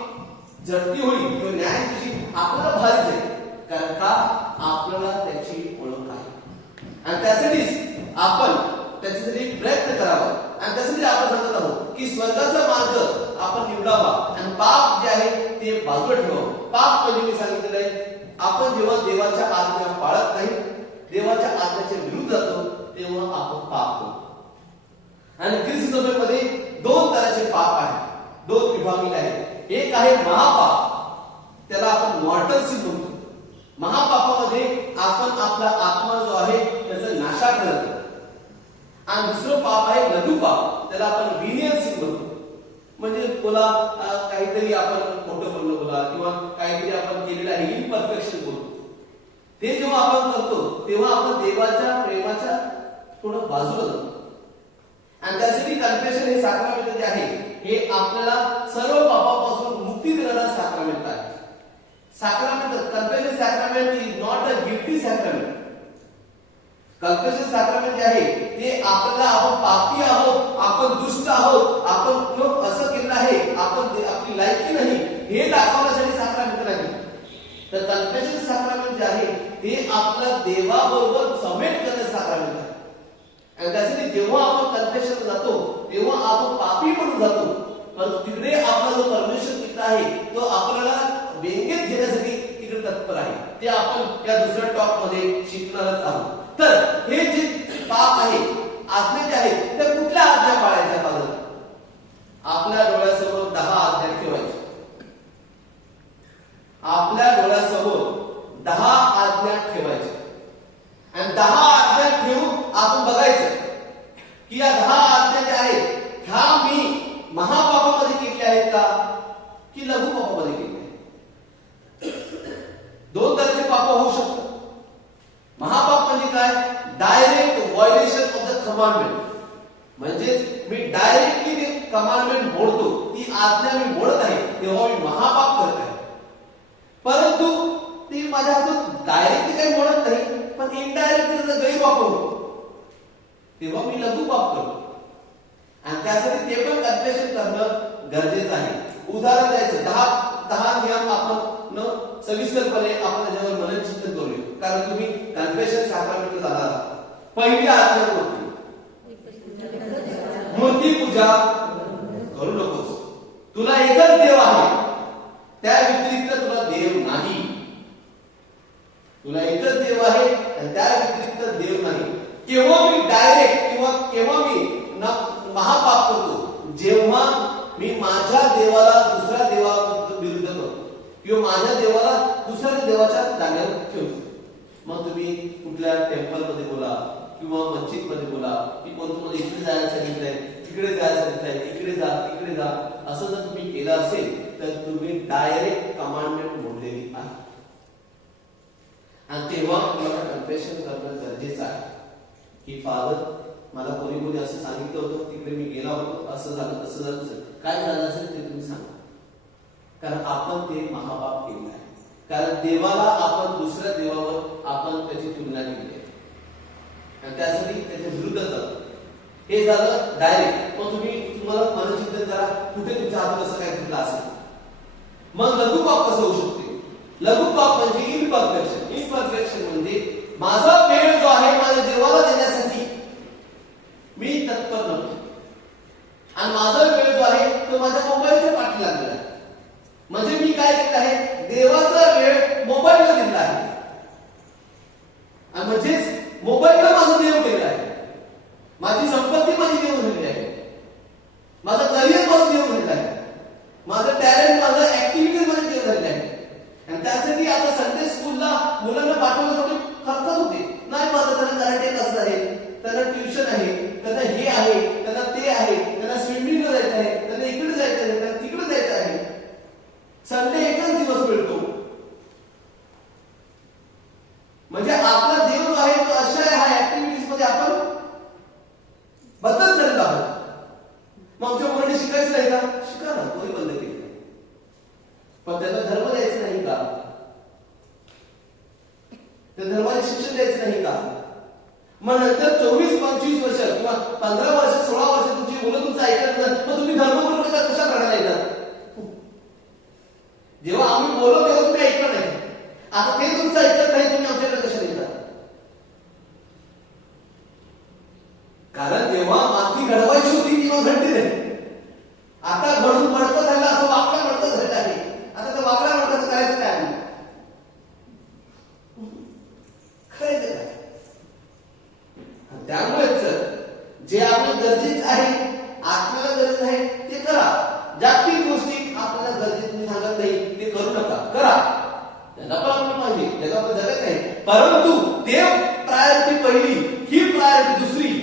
झडती होईल किंवा न्याय दिवशी आपल्याला भारी जाईल. कारण का? आपल्याला त्याची ओळख आहे, आणि त्यासाठीच आपण त्याच्यासाठी प्रयत्न करावा. आणि त्यासाठी आपण सांगत आहोत की स्वर्गाचा मार्ग आपण निवडावा आणि पाप जे आहे ते बाजूला ठेवावं. पाप म्हणजे मी सांगितलेलं आहे, आपण जेव्हा देवाच्या आज्ञा पाळत नाही, देवाच्या आज्ञाच्या विरुद्ध जातो, तेव्हा आपण पाप करतो. आणि ख्रिस्त सभेमध्ये दोन तऱ्हाचे पाप आहेत, दोन विभागीय आहेत. एक आहे महापाप, त्याला आपण मॉर्टल सिन म्हणतो. महापापामध्ये आपण आपला आत्मा जो आहे त्याचा नाशा करतो. आणि दुसरं पाप आहे लघु पाप, त्याला आपण विनियल सिन म्हणतो. म्हणजे बोला काहीतरी आपण खोटं बोललो बोला, किंवा काहीतरी आपण केलेलं आहे इम्परफेक्शन बोलतो, ते जेव्हा आपण करतो तेव्हा आपण देवाच्या प्रेमाच्या थोडं बाजूला जातो. आणि त्यासाठी कन्फेशन हे सॅक्रमेंट जे आहे हे आपल्याला सर्व पापापासून मुक्ती देणारा सॅक्रमेंट आहे. Sacrament, confession sacrament is not a guilty sacrament. Confession sacrament जे आहे ते आपल्याला आपण पापी आहोत, आपण दुष्ट आहोत, आपण असं केलं आहे, आपण आपली लायकी नाही हे दाखवण्यासाठी सॅक्रमेंट नाही. तर कन्फेशन सॅक्रमेंट जे आहे ते आपल्या देवाबरोबर समेट करण्याचं सॅक्रमेंट आहे. आणि त्यासाठी जेव्हा आपण कन्फेशन जातो तेव्हा आपण पापी म्हणून जातो, पण तिकडे आपला जो परमेश्वर मित्र आहे तो आपल्याला व्यंगेत घेण्यासाठी तिकडे तत्पर आहे. ते आपण या दुसऱ्या टॉक मध्ये शिकणारच आहोत. तर हे जे पाप आहे, आज्ञा जे आहेत, त्या कुठल्या आज्ञा पाळायच्या? फादर, आपल्या डोळ्यासमोर 10 आज्ञा ठेवायच्या. आपल्या डोळ्यासमोर 10 आज्ञा ठेवायच्या आणि 10 आज्ञा ठेवून आपण बघायचं की या 10 आज्ञा ज्या आहेत ह्या मी महापापामध्ये केल्या आहेत का की लघु पापामध्ये केल्या आहेत? दोन तऱ्हेचे पाप होऊ शकतात. महापाप म्हणजे काय? Direct violation of the commandment, म्हणजे मी डायरेक्टली ते कमांडमेंट मोडतो, ती आज्ञा मी मोडत आहे, तेव्हा मी महापाप करत आहे. परंतु ती माझ्या हातून डायरेक्टली काही मोडत नाही, पण इनडायरेक्टली त्याचा गैरवापर होतो, तेव्हा मी लघु पाप करतो. आणि त्यासाठी ते पण कन्फेशन करणं गरजेचं आहे. उदाहरण द्यायचं, 10 नियम आपण सविस्तरपणे आपण त्याच्यावर मननचिंतन करूया. कारण तुम्ही कन्फेशन सॅक्रमेंटला जाणार आहात. पहिली आज्ञा कोणती? मूर्ती पूजा करू नकोस. तुला एकच देव आहे, त्या व्यतिरिक्त तुला देव नाही. तुला एकच देव आहे आणि त्या व्यतिरिक्त देव नाही. केव्हा मी डायरेक्ट किंवा केव्हा मी महापाप करतो? जेव्हा मी माझ्या देवाला दुसऱ्या देवाविरुद्ध करतो किंवा माझ्या देवाला दुसऱ्या देवाच्या जागेवर ठेवतो. मग तुम्ही कुठल्या टेम्पल मध्ये बोला किंवा मस्जिद मध्ये बोला की कोणतं मध्ये इकडे जायला सांगितलंय, तिकडे जायला सांगितलंय, इकडे जा तिकडे जा, असं जर तुम्ही केलं असेल तर तुम्ही डायरेक्ट कमांडमेंट मोडलेली आहे. आणि तेव्हा तुम्हाला कन्फेशन करणं गरजेचं आहे की फादर, मला कोणी असं सांगितलं होतं, तिकडे मी गेला होतो, असं झालं तसं झालं, काय झालं असेल ते तुम्ही सांगा. कारण आपण ते महापाप केलं आहे. कारण देवाला आपण दुसऱ्या देवावर आपण त्याची तुलना केली आहे आणि त्यासाठी त्याच्या विरुद्ध जातो. हे झालं डायरेक्ट. मग तुम्हाला मनचिंतन करा, कुठे तुमच्या हात कसं काय कुठलं असेल. मग लघु पाप कसं होऊ शकते? लघु पाप म्हणजे इम्परफेक्शन. इम्परफेक्शन म्हणजे माझा वेळ जो आहे माझ्या देवाला देण्यासाठी मी तत्पर नव्हतो, आणि माझा वेळ जो आहे तो माझ्या मोबाईलच्या पाठी लागलेला आहे. म्हणजे मी काय केलं आहे, देवाचा वेळ मोबाईलला दिला आहे, आणि म्हणजेच मोबाईलला माझं देव केलं आहे. माझी संपत्ती माझी देव झालेली आहे, माझं करिअर माझं देव झालेलं आहे, माझं टॅलेंट माझं ऍक्टिव्हिटी माझे देव झालेले आहे. आणि त्यासाठी आता संडे स्कूलला मुलांना पाठवलं थोडी खर्च होते. नाही माझं त्यांना कराटे क्लास आहे, त्यांना ट्युशन आहे, त्यांना हे आहे, त्यांना ते आहे, त्यांना स्विमिंगला जायचं आहे, त्यांना इकडे जायचं आहे, त्यांना तिकडे जायचं आहे. संडे एकच दिवस मिळतो. म्हणजे आपला देव जो आहे तो अशा ह्या ऍक्टिव्हिटीज मध्ये आपण बदलत चालत आहोत. मग आमच्या मुलांनी शिकायचं नाही का? शिका ना, तोही बंद केलं. पण त्यांना धर्म द्यायचं नाही का? त्या धर्माचे शिक्षण द्यायचं नाही का? मग नंतर 24-25 वर्ष किंवा 15 वर्ष 16 वर्ष तुमची मुलं तुमचं ऐकत नाही, मग तुम्ही धर्मगुरू कशा करायला येतात? जेव्हा आम्ही बोललो तेव्हा तुम्ही ऐकलं नाही. आता ते तुमचं ऐकत नाही, तुम्ही आमच्याकडे कशा येतात? कारण जेव्हा माती घडवायची होती तेव्हा घडली नाही. आता घडून पडतं झालं, असं वाकडं पडतं झालं आहे. आता त्या वाकड्या पडतं करायचं काय? करायचं काय? त्यामुळेच जे आपलं गरजेचं आहे, आपल्याला गरज आहे ते करा. जागतिक गोष्टी आपल्याला गरजेचं सांगत नाही ते करू नका, करा. त्याला पण आपण पाहिजे, त्याला आपण जगत आहे. परंतु देव प्रायोरिटी पहिली, ही प्रायोरिटी दुसरी.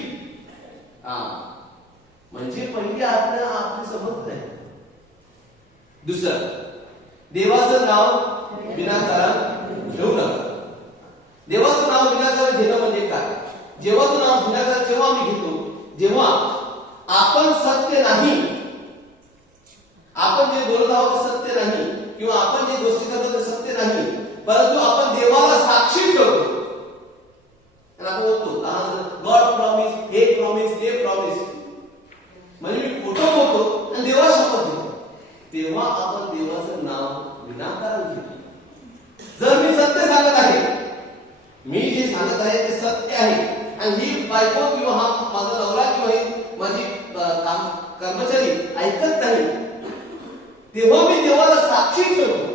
म्हणजे पहिली आपल्याला आपली समज नाही. दुसरं, देवाचं नाव विनाकारण घेऊ नका. देवाचं नाव विनाकारण घेणं म्हणजे काय? जेव्हा तो नाव विनाकारण जेव्हा आम्ही घेतो, जेव्हा आपण सत्य नाही, आपण जे बोलत आहोत ते सत्य नाही, किंवा आपण जे गोष्टी करतो ते सत्य नाही, परंतु आपण देवाला साक्षी ठेवतो. आणि आपण बोलतो गॉड प्रॉमिस, हे प्रॉमिस, ते प्रॉमिस, म्हणजे मी खोटं बोलतो आणि देवा शपथ घेतो. तेव्हा आपण देवाचं नाव विनाकारण घेतो. जर मी सत्य सांगत आहे, मी जे सांगत आहे ते सत्य आहे, आणि ही बायको किंवा हा माझा नवरा किंवा ही माझी कर्मचारी ऐकत नाही, तेव्हा मी देवाला साक्षी ठेवतो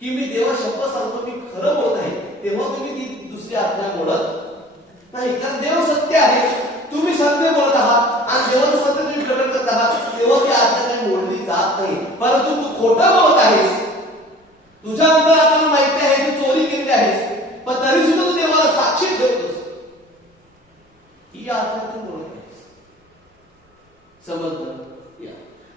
की मी देवा शपथ सांगतो मी खरं बोलत आहे. तेव्हा तुम्ही ती दुसरी आज्ञा बोलत नाही, कारण देव सत्य आहे. तुम्ही सत्य बोलत आहात आणि देवाचं सत्य तुम्ही प्रकट करत आहात, तेव्हा ती आज्ञा काही मोडली जात नाही. परंतु तू खोटं बोलत आहेस, तुझ्या अंतर आपल्याला माहिती आहे तू चोरी केली आहेस, पण तरी सुद्धा तू देवाला साक्षी ठेवतोस, ही आज्ञा तू बोलत आहेस. समजलं?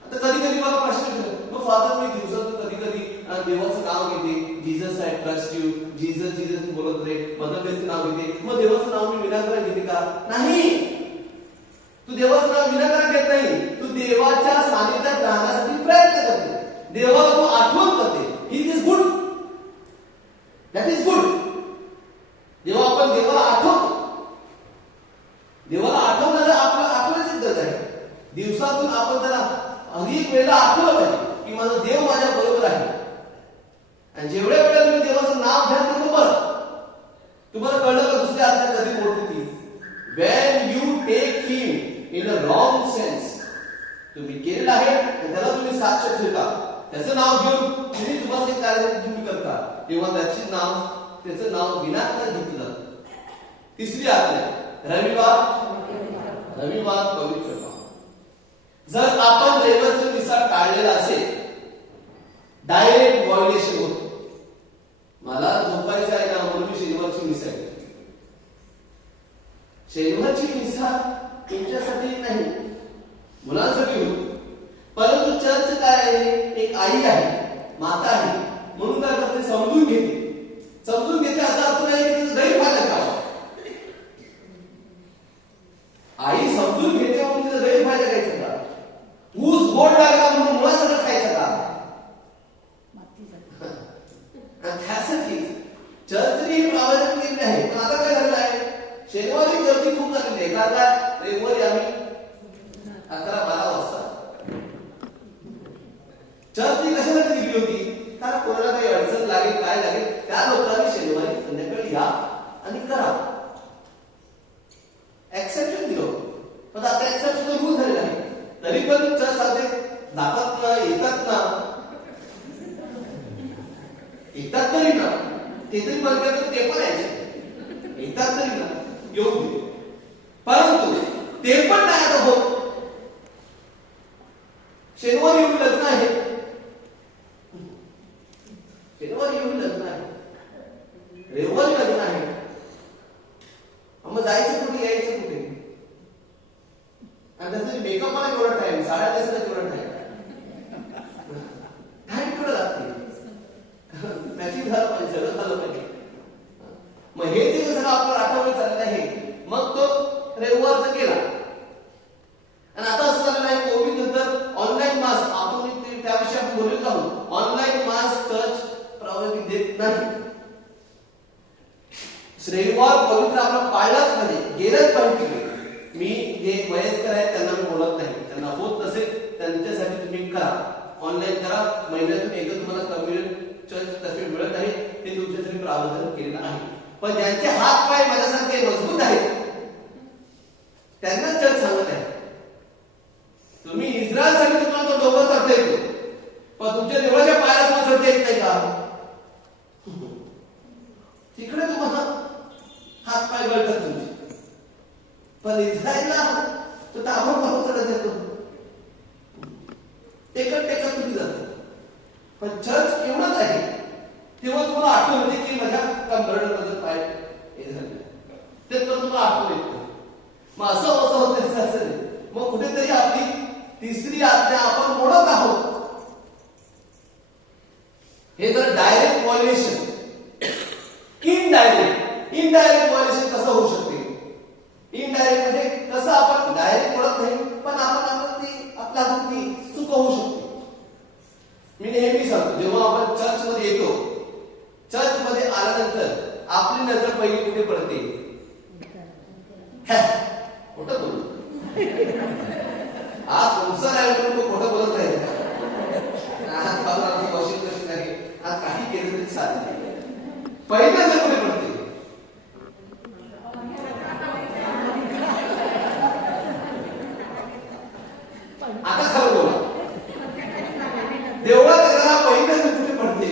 आता कधी कधी मला प्रश्न विचारतो, मग फादर मी दिवसातून कधी कधी देवाचं नाव घेते, Jesus I trust you, Jesus Jesus बोलत रे, मदर तेरेसाचं नाव घेते, मग देवाचं नाव मी विनाकारण घेते का? नाही, तू देवाचं नाव विनाकारण घेत नाही. तू देवाच्या सानिध्यात राहण्यासाठी प्रयत्न करते, देवाला तू आठवण करते. It is good, that is good. जेव्हा आपण देवाला आठवतो, देवाला आठवण्याला आपल्याला आठवण्याची गरज आहे. दिवसातून आपण त्याला अनेक वेळेला आठवलं पाहिजे की माझा देव माझ्या बरोबर आहे. आणि जेवढ्या वेळेला तुम्ही देवाचं नाव घ्या तेवढं बरं. तुम्हाला कळलं का दुसरी आज्ञा कधी मोडते ती? when you take him in a wrong sense. तुम्ही केलेलं आहे आणि त्याला तुम्ही साक्ष ठेवता, त्याचं नाव घेऊन तुम्ही तुम्हाला जे कार्य तुम्ही करता, तेव्हा त्याचं नाव विनाकारण घेतलं जातं. तिसरी आज्ञा, रविवार पवित्र व्हा. जर आपण रविवारचा मिसाळ टाळलेला असेल, डायरेक्ट व्हायोलेशन होतं. मला झोपायचं आहे ना म्हणून मी शनिवारची मिसाळ घेतली. शनिवारची मिसाळ तुमच्यासाठी नाही, मुलांसाठी होती. परंतु चर्च काय आहे? एक आई आहे, माता आहे, म्हणून काय करते? समजून घेते. समजून घेते असा अर्थ नाही की तिचं गैरफायदा करावा. आई समजून घेते म्हणून तिचा गैरफायदा घ्यायचा का? ऊस गोड लागला म्हणून मुळा सगळं खायचं का? त्यासाठी चर्चने प्राधान्य दिलेले आहे. पण आता काय झालं आहे? शनिवारी गर्दी खूप झालेली आहे. कारण काय? रविवारी जातात ना, येतात ना, येतात तरी ना, ते तरी बंद करतात, ते पण यायचे, येतात तरी ना, येऊ दे. परंतु ते पण नाही आता होत. शनिवारी येऊन लग्न आहे, शनिवारी येऊन लग्न आहे, रविवारी लग्न आहे, मग जायचं कुठे, यायचं कुठे? आणि त्यासाठी मेकअप मला केवढा टाइम, साड्या नेसला केवढा टाइम, टाइम केवढा लागते, मॅचिंग झालं पाहिजे, सगळं झालं पाहिजे. मग हे जे सगळं आपलं आठवडे चाललेलं आहे, मग तो रविवारचा केला. आणि आता असं झालेलं आहे, कोविड नंतर ऑनलाईन मास्क, आपण त्याविषयी आपण बोलत आहोत. ऑनलाईन मास्क टच प्रॉब्लेम देत नाही. रविवार पवित्र आपला पाळलाच पाहिजे, गेलंच पाहिजे तिकडे. मी जे वयस्कर आहेत त्यांना मी बोलत नाही, त्यांना होत नसेल त्यांच्यासाठी तुम्ही करा, ऑनलाईन करा. महिन्यातून एकदा तुम्हाला कम्युनिटी चर्च तसे मिळत आहे, ते तुमच्यासाठी प्रावधान केलेलं आहे. पण ज्यांचे हात पाय माझ्यासारखे मजबूत आहेत त्यांना चर्च सांगत आहे, तुम्ही इस्रायलसाठी तुम्हाला तो डोकं करता येतो, पण तुमच्या देवाच्या पायाला तुम्हाला चढता येत नाही का? तिकडे तुम्हाला हात पाय गळतात तुमचे, पण इस्रायलला तो ताबडतोब चढत येतो, टेकत टेकत तुम्ही जाता. पण चर्च एवढंच आहे, तेव्हा तुम्हाला आठवण होते की माझ्या कंबरमध्ये पाय हे झाले, ते तर तुम्हाला आठवण येतं. मग असं होतं असेल, मग कुठेतरी आपली तिसरी आज्ञा आपण मोडत आहोत. हे जर डायरेक्ट व्हायोलेशन, इनडायरेक्ट व्हायोलेशन कसं होऊ शकते? इनडायरेक्ट म्हणजे कसं आपण डायरेक्ट मोडत नाही, पण आपण ती आपल्या हातून चूक होऊ शकते. मी नेहमी सांगतो, जेव्हा आपण चर्च मध्ये येतो, चर्च मध्ये आल्यानंतर आपली नजर पहिली कुठे पडते? खोटं बोलू, आज तुमचं नाही म्हणून खोटं बोलत नाही. आज बाबा वॉशिंग मशीन आहे, आज काही केलं तरी चालेल. पहिली नजर कुठे पडते? आता खरं बोला, देवळात घरा पहिली नजर कुठे पडते?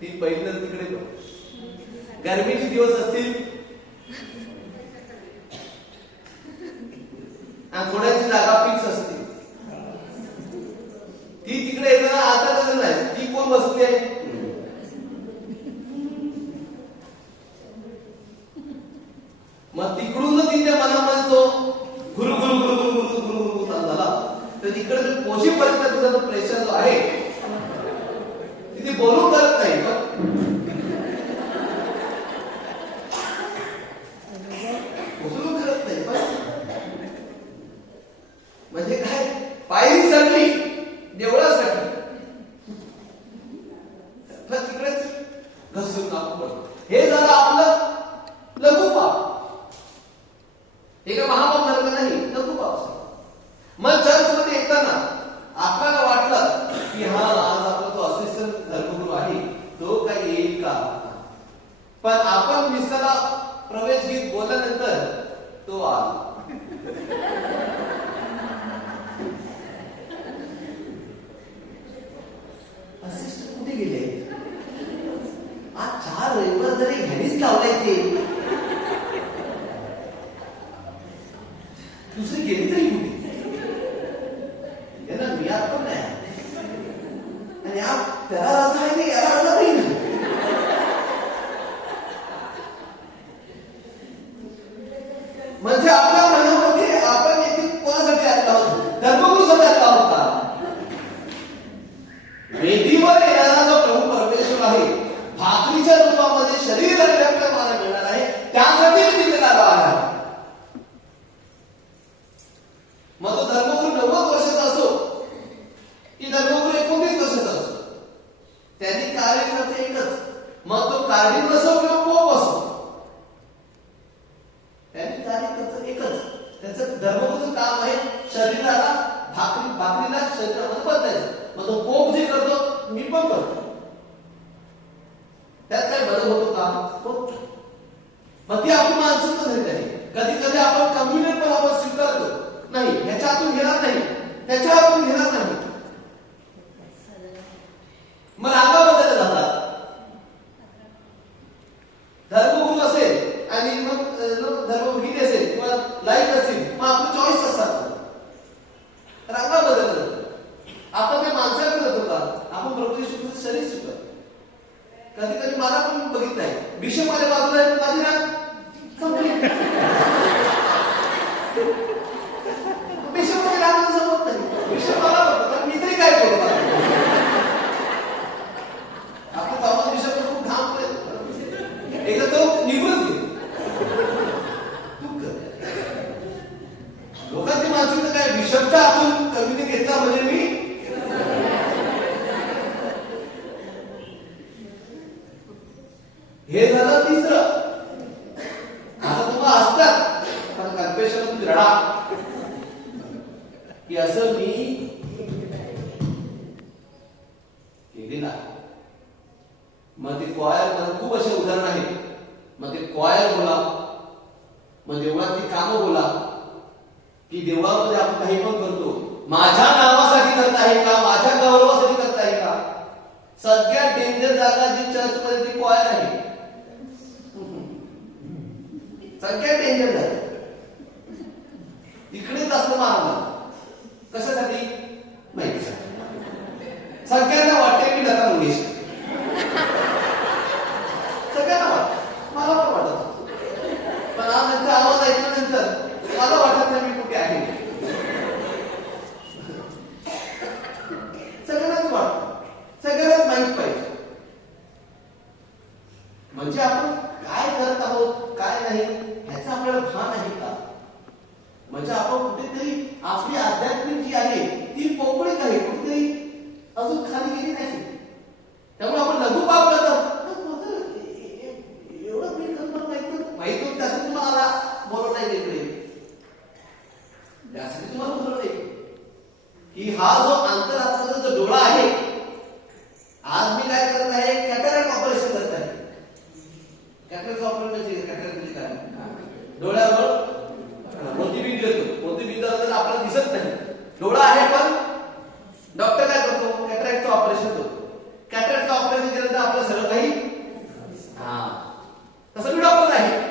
ती पहिली नजर तिकडे पडते. गरमीचे दिवस असतील, थोड्याची जागा फिक्स असते, ती तिकडे येताना आता नजर नाही, ती कोण बसते? मग तिकडून तिच्या मनामध्ये जो गुरु गुरु गुरु गुरु गुरु गुरु गुरु झाला, तर तिकडे जो पोषीपर्यंत तुझा जो प्रेशर जो आहे, तिथे बोलून करत नाही, उचलून करत नाही. म्हणजे काय, पायरी चढली देवळासाठी, तर तिकडेच घसरून टाकू. हे झालं आपलं लघु पाप. हे काय महापाप झालं नाही, लघु पाप. मग चर्च मध्ये येताना आपल्याला वाटलं की हा आज आपला तो असिस्टंट धर्मगुरू आहे, तो काही येईल का? पण आपण मिसाला प्रवेश गीत बोलल्यानंतर तो आला. असिस्टंट कुठे गेले? आज 4 रविवार जरी घरीच लावलाय, ते दुसरी गेली तरी कुठे? त्यांना मिळत पण नाही, आणि त्याला राजा आहे नाही, याला राजा नाही. म्हणजे आपल्या मनामध्ये आपण येथे कोणासाठी आलेलो आहोत? धर्मगुरूसाठी आलेलो आहोत का? वेदीवर येणारा जो प्रभू परमेश्वर आहे, भाकरीच्या रूपामध्ये शरीर आपल्याला मला मिळणार आहे, त्यासाठी मी तिथे आलो आहे. मग तो धर्मगुरू 90 वर्षाचा असो की धर्मगुरू 29 वर्षाचा असो, त्यांनी कार्य करायचं एकच. मग तो कार्डिनल असो किंवा पोप असो, त्यांनी कार्य करायचं एकच. त्याचं धर्मगुरूचं काम आहे शरीराला भाकरीला शरीरामध्ये बदलायचं. मग तो पोप जे करतो, मी पण करतो, त्यात काय बदल होतो का? मग ती आपली माणसं झाली. कधी त्याच्यामध्ये आपण कम्युनिट पण आपण स्वीकारतो नाही, ह्याच्यातून घेणार नाही, त्याच्या हातून घेणार नाही. मग रांगा बदलल्या जातात. धर्मगुरू असेल आणि मग धर्मगीत असेल किंवा लाईफ असेल, मग आपले चॉईस असतात. रांगा बदलतात. आपण ते माणसाला करत होता, आपण प्रभू येशूचं शरीर सुद्धा कधी कधी मला पण बघितलंय, बिशप माझ्या बाजूला आहे, माझी रांग संपली. बिशप माझ्या रांग जमत नाही, बिशप मला बघतो, मी तरी काय करू? आपण गावात बिशप खूप घाम पडेल, एकदा तो निघून गेला. लोकांची मानसिकता काय, बिशपच्या हातून कविता घेतला म्हणजे मी हे झालं तिसरं. आता तुम्हाला असतात पण कन्फेशन तुम्ही रडा की असं मी केलेलं आहे. मग ते क्वायर मध्ये खूप असे उदाहरण आहेत. मग ते क्वायर बोला, मग देवळातली कामं बोला की देवळामध्ये आपण काही पण करतो माझ्या नावासाठी करत आहे का, माझ्या गौरवासाठी करत आहे का? सगळ्यात डेंजर जागा जी चर्च मध्ये ती क्वायर आहे. सगळ्यात डेंजर जागा इकडेच असतं मारलं. कशासाठी माहिती सगळ्यांना वाटते की लता मंगेशकर, सगळ्यांना वाटत, मला पण वाटत, पण आज त्यांचा आवाज ऐकल्यानंतर मला वाटत नाही मी कुठे आहे. सगळ्यांनाच वाटत, सगळ्यांनाच माहित पाहिजे. म्हणजे आपण काय करत आहोत काय नाही ह्याचा आपल्याला भान आहे का? म्हणजे आपण कुठेतरी आपली आध्यात्मिक जी आहे ती पोकळीत आहे, कुठेतरी अजून खाली गेली नाही. त्यामुळे आपण लघु पाप करतात. एवढं मी करणार माहित होत त्यासाठी तुम्हाला बोलवत आहे इकडे, त्यासाठी तुम्हाला बोलवत आहे की हा जो अंतरात्माचा जो डोळा आहे, आज मी काय करत आहे, कॅटरॅक्ट ऑपरेशन करत आहे. कॅटरॅक्ट ऑपरेशन म्हणजे काय, डोळ्यावर मोतीबिंदू येतो. मोतीबिंदू आपल्याला दिसत नाही, डोळा आहे पण डॉक्टर काय करतो, कॅटरॅक्टचं ऑपरेशन करतो. कॅटरॅक्टचं ऑपरेशन केल्यानंतर आपलं सगळं काही तसं मी डॉक्टर आहे.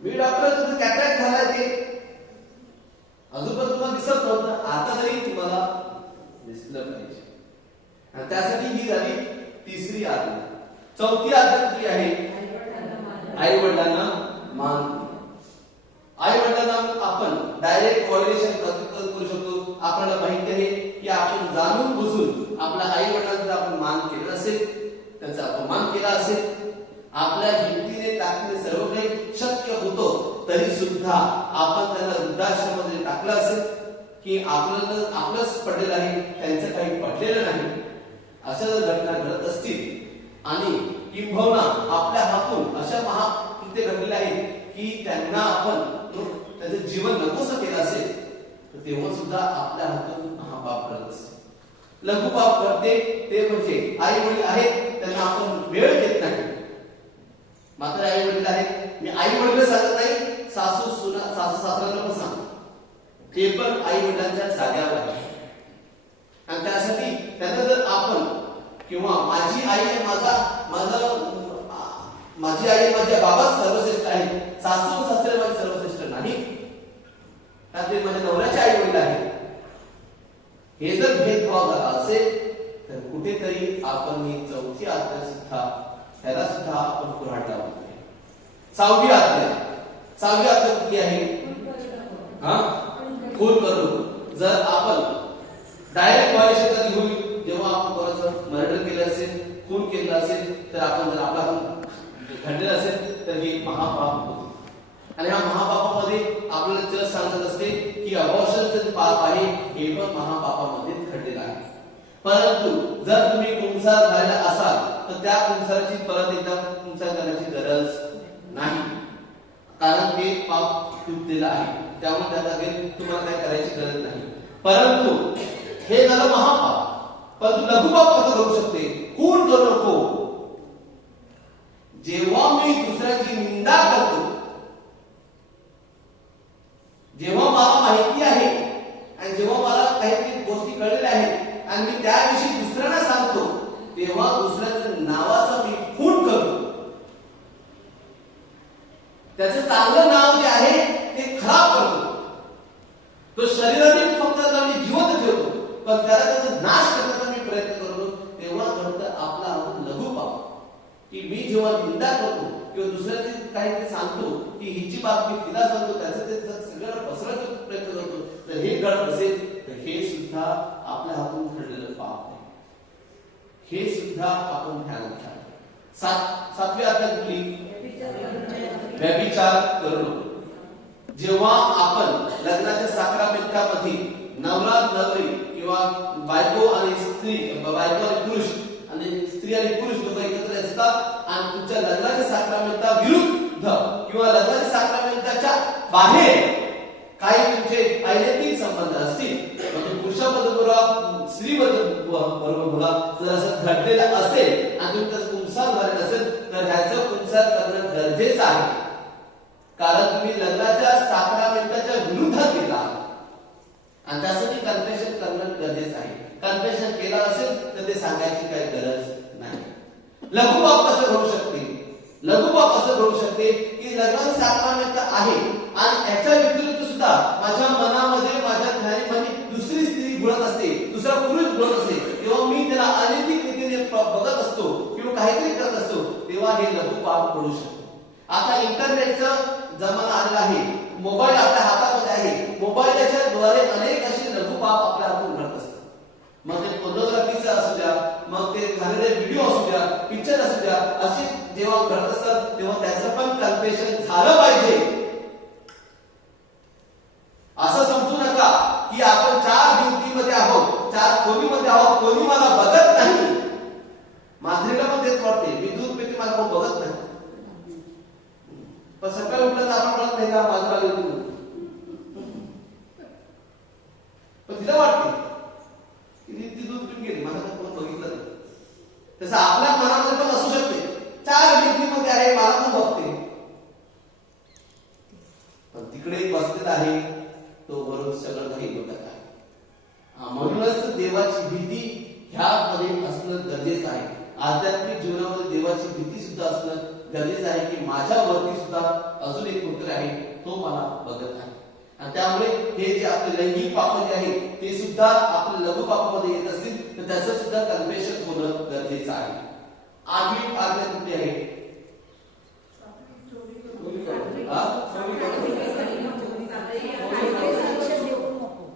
मी डॉक्टर, कॅटरॅक्ट झालाय ते अजून पण तुम्हाला दिसत नव्हतं, आता तरी तुम्हाला दिसलं पाहिजे. आणि त्यासाठी ही झाली तिसरी आज्ञा. चौथी आज्ञा कुठली आहे? आई वडिलांना मान. आई वडिलांना आपण डायरेक्ट व्हायोलेशन करू शकतो. आपल्याला माहिती आहे की आपण जाणून बुजून आपल्या आई वडिलांचा आपण मान केला असेल, त्यांचा अपमान केला असेल, आपल्या हिमतीने ताकदीने सर्व काही शक्य होतं तरी सुद्धा आपण त्यांना वृद्धाश्रमामध्ये टाकलं असेल की आपल्याला आपलंच पडलेलं आहे, त्यांचं काही पडलेलं नाही. अशा जर घटना घडत असतील आणि किंबहुना आपल्या हातून अशा महाकृत्य घडलेले आहेत की त्यांना आपण त्याचं जीवन नकोसं केलं असेल, तर तेव्हा सुद्धा आपल्या हातून हा पाप करत असतो. लघु पाप करते ते म्हणजे आई वडील आहेत त्यांना आपण वेळ देत नाही. मात्र आई वडील आहेत, मी आई वडील सांगत नाही, सासू सासऱ्यांना पण सांगतो, ते पण आई वडिलांच्या जाग्यावर आहे. आणि त्यासाठी त्यांना जर आपण किंवा माझी आई माझ्या बाबा सर्वश्रेष्ठ आहे, सासू सासरे माझे सर्वश्रेष्ठ नाही, ते माझ्या नवऱ्याचे आई वडील आहेत, हे जर भेदभाव झाला असेल तर कुठेतरी आपण ही चौथी आज्ञा सुद्धा त्याला सुद्धा आपण कुऱ्हाड लावतो. सहावी आज्ञा कुठली आहे? खून करू. जर आपण डायरेक्ट व्हायोलेशन कधी होईल, जेव्हा आपण कोणाचं मर्डर केलं असेल, खून केलं असेल, तर आपण जर आपला घडलेलं असेल तर हे महापाप होते. आणि ह्या महापापामध्ये आपल्याला जज सांगत असते की अबॉर्शनचं पाप आहे हे पण महापापामध्ये घडलेलं आहे. परंतु जर तुम्ही पुंसार झालेला असाल तर त्या पुंसाराची परत एकदा पुंसार करण्याची गरज नाही, कारण ते पाप तुटलेलं आहे. त्यामुळे त्याला तुम्हाला काय करायची गरज नाही. परंतु हे झालं महापाप. परंतु लघुपाप कसं करू शकते? खून करू नको. जेव्हा मी दुसऱ्याची निंदा त्याचं नावाचा मी खून करतो, त्याचं चांगलं नाव जे आहे ते खराब करतो. तो शरीराने फक्त त्याला मी जिवंत ठेवतो, पण त्याला त्याचा नाश करण्याचा मी प्रयत्न करतो. तेव्हा घडतं आपला लघुपाप, की मी जेव्हा निंदा करतो किंवा दुसऱ्याची काहीतरी सांगतो की हिची बातमी तिला सांगतो, त्याचं ते सगळं पसरवण्याचा प्रयत्न करतो, तर हे घडत असेल तर हे सुद्धा आपल्या हातून घडलेलं पाप आहे. हे सुद्धा आपण ध्यानात घ्या. सातवी आज्ञा कुठली? व्यभिचार करू नको. जेव्हा आपण लग्नाच्या साखरापेटामध्ये नवरा नवरी किंवा बायको आणि स्त्री, बायको आणि पुरुष आणि स्त्री आणि पुरुष दोघं एकत्र असतात आणि तुमच्या लग्नाच्या साखरापेटा विरुद्ध किंवा लग्नाच्या साखरापेटाच्या बाहेर काही तुमचे अनैतिक संबंध असतील, म्हणजे पुरुषाबरोबर स्त्री बरोबर बोला, जर असं घडलेलं असेल आणि तुमचं संसार झालेला असेल तर ह्याचं संसार करणं गरजेचं आहे. कारण तुम्ही लग्नाच्या साखरापेटाच्या विरुद्धात गेला आणि त्यासाठी कन्फेशन करणं गरजेचं आहे. कन्फेशन केलं असेल तर ते सांगायची काही गरज नाही. लघुपाप कसं घडू शकते? लघुपाप असं घडू शकते की लग्नाचा साखरापेटा आहे आणि याच्या व्यतिरिक्त सुद्धा माझ्या मनामध्ये, माझ्या ध्यानामध्ये दुसरी स्त्री घुळत असते, दुसरा पुरुष घुळत असते, तेव्हा मी त्याला अनैतिक रीतीने बघत असतो किंवा काहीतरी करत असतो, तेव्हा हे लघुपाप घडू शकतो. आता इंटरनेटचं जमाना आलेला आहे, मोबाईल आपल्या हातामध्ये आहे, मोबाईलच्या द्वारे अनेक असे लघुपाप आपल्या हातून घडत असतात. मग ते फोटोग्राफीचं असू द्या, मग ते झालेले व्हिडिओ असू द्या, पिक्चर असू द्या, असे जेव्हा घडत असतात तेव्हा त्याचं पण कन्फेशन झालं पाहिजे. असं समजू नका की आपण 4 भिंतीमध्ये आहोत, 4 खोलीमध्ये आहोत, कोणी मला बघत नाही. माझ्याला पण तेच वाटते, मी दूध पिते, मला कोण बघत नाही. पण सकाळी उठलं तर आपण म्हणत नाही का बाजूला आली होती, पण तिला वाटते की ती दूध पिऊन गेली, मला कोण बघितलं नाही. तसं आपल्या मनामध्ये पण असू शकते, 4 भिंतीमध्ये आहे, मला पण बघते, पण तिकडे बसलेला आहे तो बरोबर सगळं काही बघत आहे. म्हणूनच देवाची भीती ह्यामध्ये असणं गरजेचं आहे. आध्यात्मिक जीवनामध्ये देवाची भीती सुद्धा असणं गरजेचं आहे की माझ्यावरती सुद्धा अजून एक कोणतरी आहे, तो मला बघत आहे. आणि त्यामुळे हे जे आपले लैंगिक पाप जे आहे ते सुद्धा आपल्या लघु पापामध्ये येत असतील तर त्याचं सुद्धा कन्फेशन होणं गरजेचं आहे. 8वी आज्ञा कुठली आहे?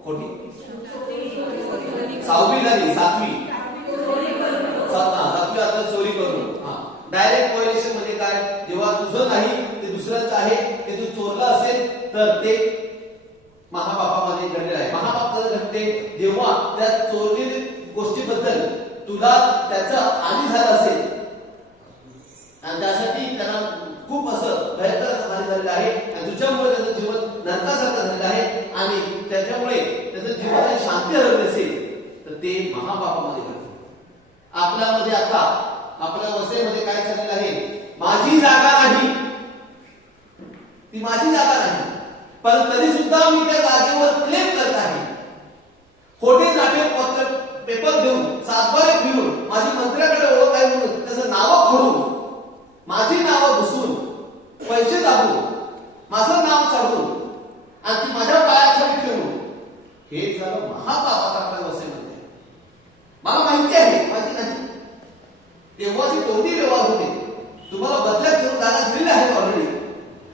खोटी? 6वी झाली, 7वी आता चोरी करू. डायरेक्ट व्हायोलेशन म्हणजे काय? जेव्हा तुझं नाही ते दुसऱ्याचं आहे, ते तू चोरला असेल तर ते महापापामध्ये घडलेलं आहे. महापाप कधी घडते? जेव्हा त्या चोरलेल्या गोष्टीबद्दल तुला त्याचं हानी झालं असेल आणि त्यासाठी त्यांना खूप असं भयंकर हानी झालेलं आहे आणि तुझ्यामुळे त्याचं जीवन नरकासारखं झालेलं आहे आणि त्याच्यामुळे त्याचं जीवनात शांती हरवली असेल तर ते महापापामध्ये घडते. आपल्यामध्ये आता आपल्या वसईमध्ये काय चाललेलं आहे? माझी जागा नाही, ती माझी जागा नाही, पण तरी सुद्धा मी त्या जागेवर क्लेम करत आहे. खोटे नाटे पत्र पेपर देऊन, सातबारे फिरून, माझी मंत्र्याकडे ओळख आहे म्हणून त्याचं नाव खोडून, माझी नावं घुसवून, पैसे दाबून, माझं नाव चढवून आणि ती माझ्या पायाखाली ठेवून, हे झालं महापाप आपल्या वसईमध्ये. मला माहिती आहे, माहिती नाही. तेव्हाची कोणती व्यवहार होते, तुम्हाला बदल्यात घेऊन जागा दिलेली आहे ऑलरेडी.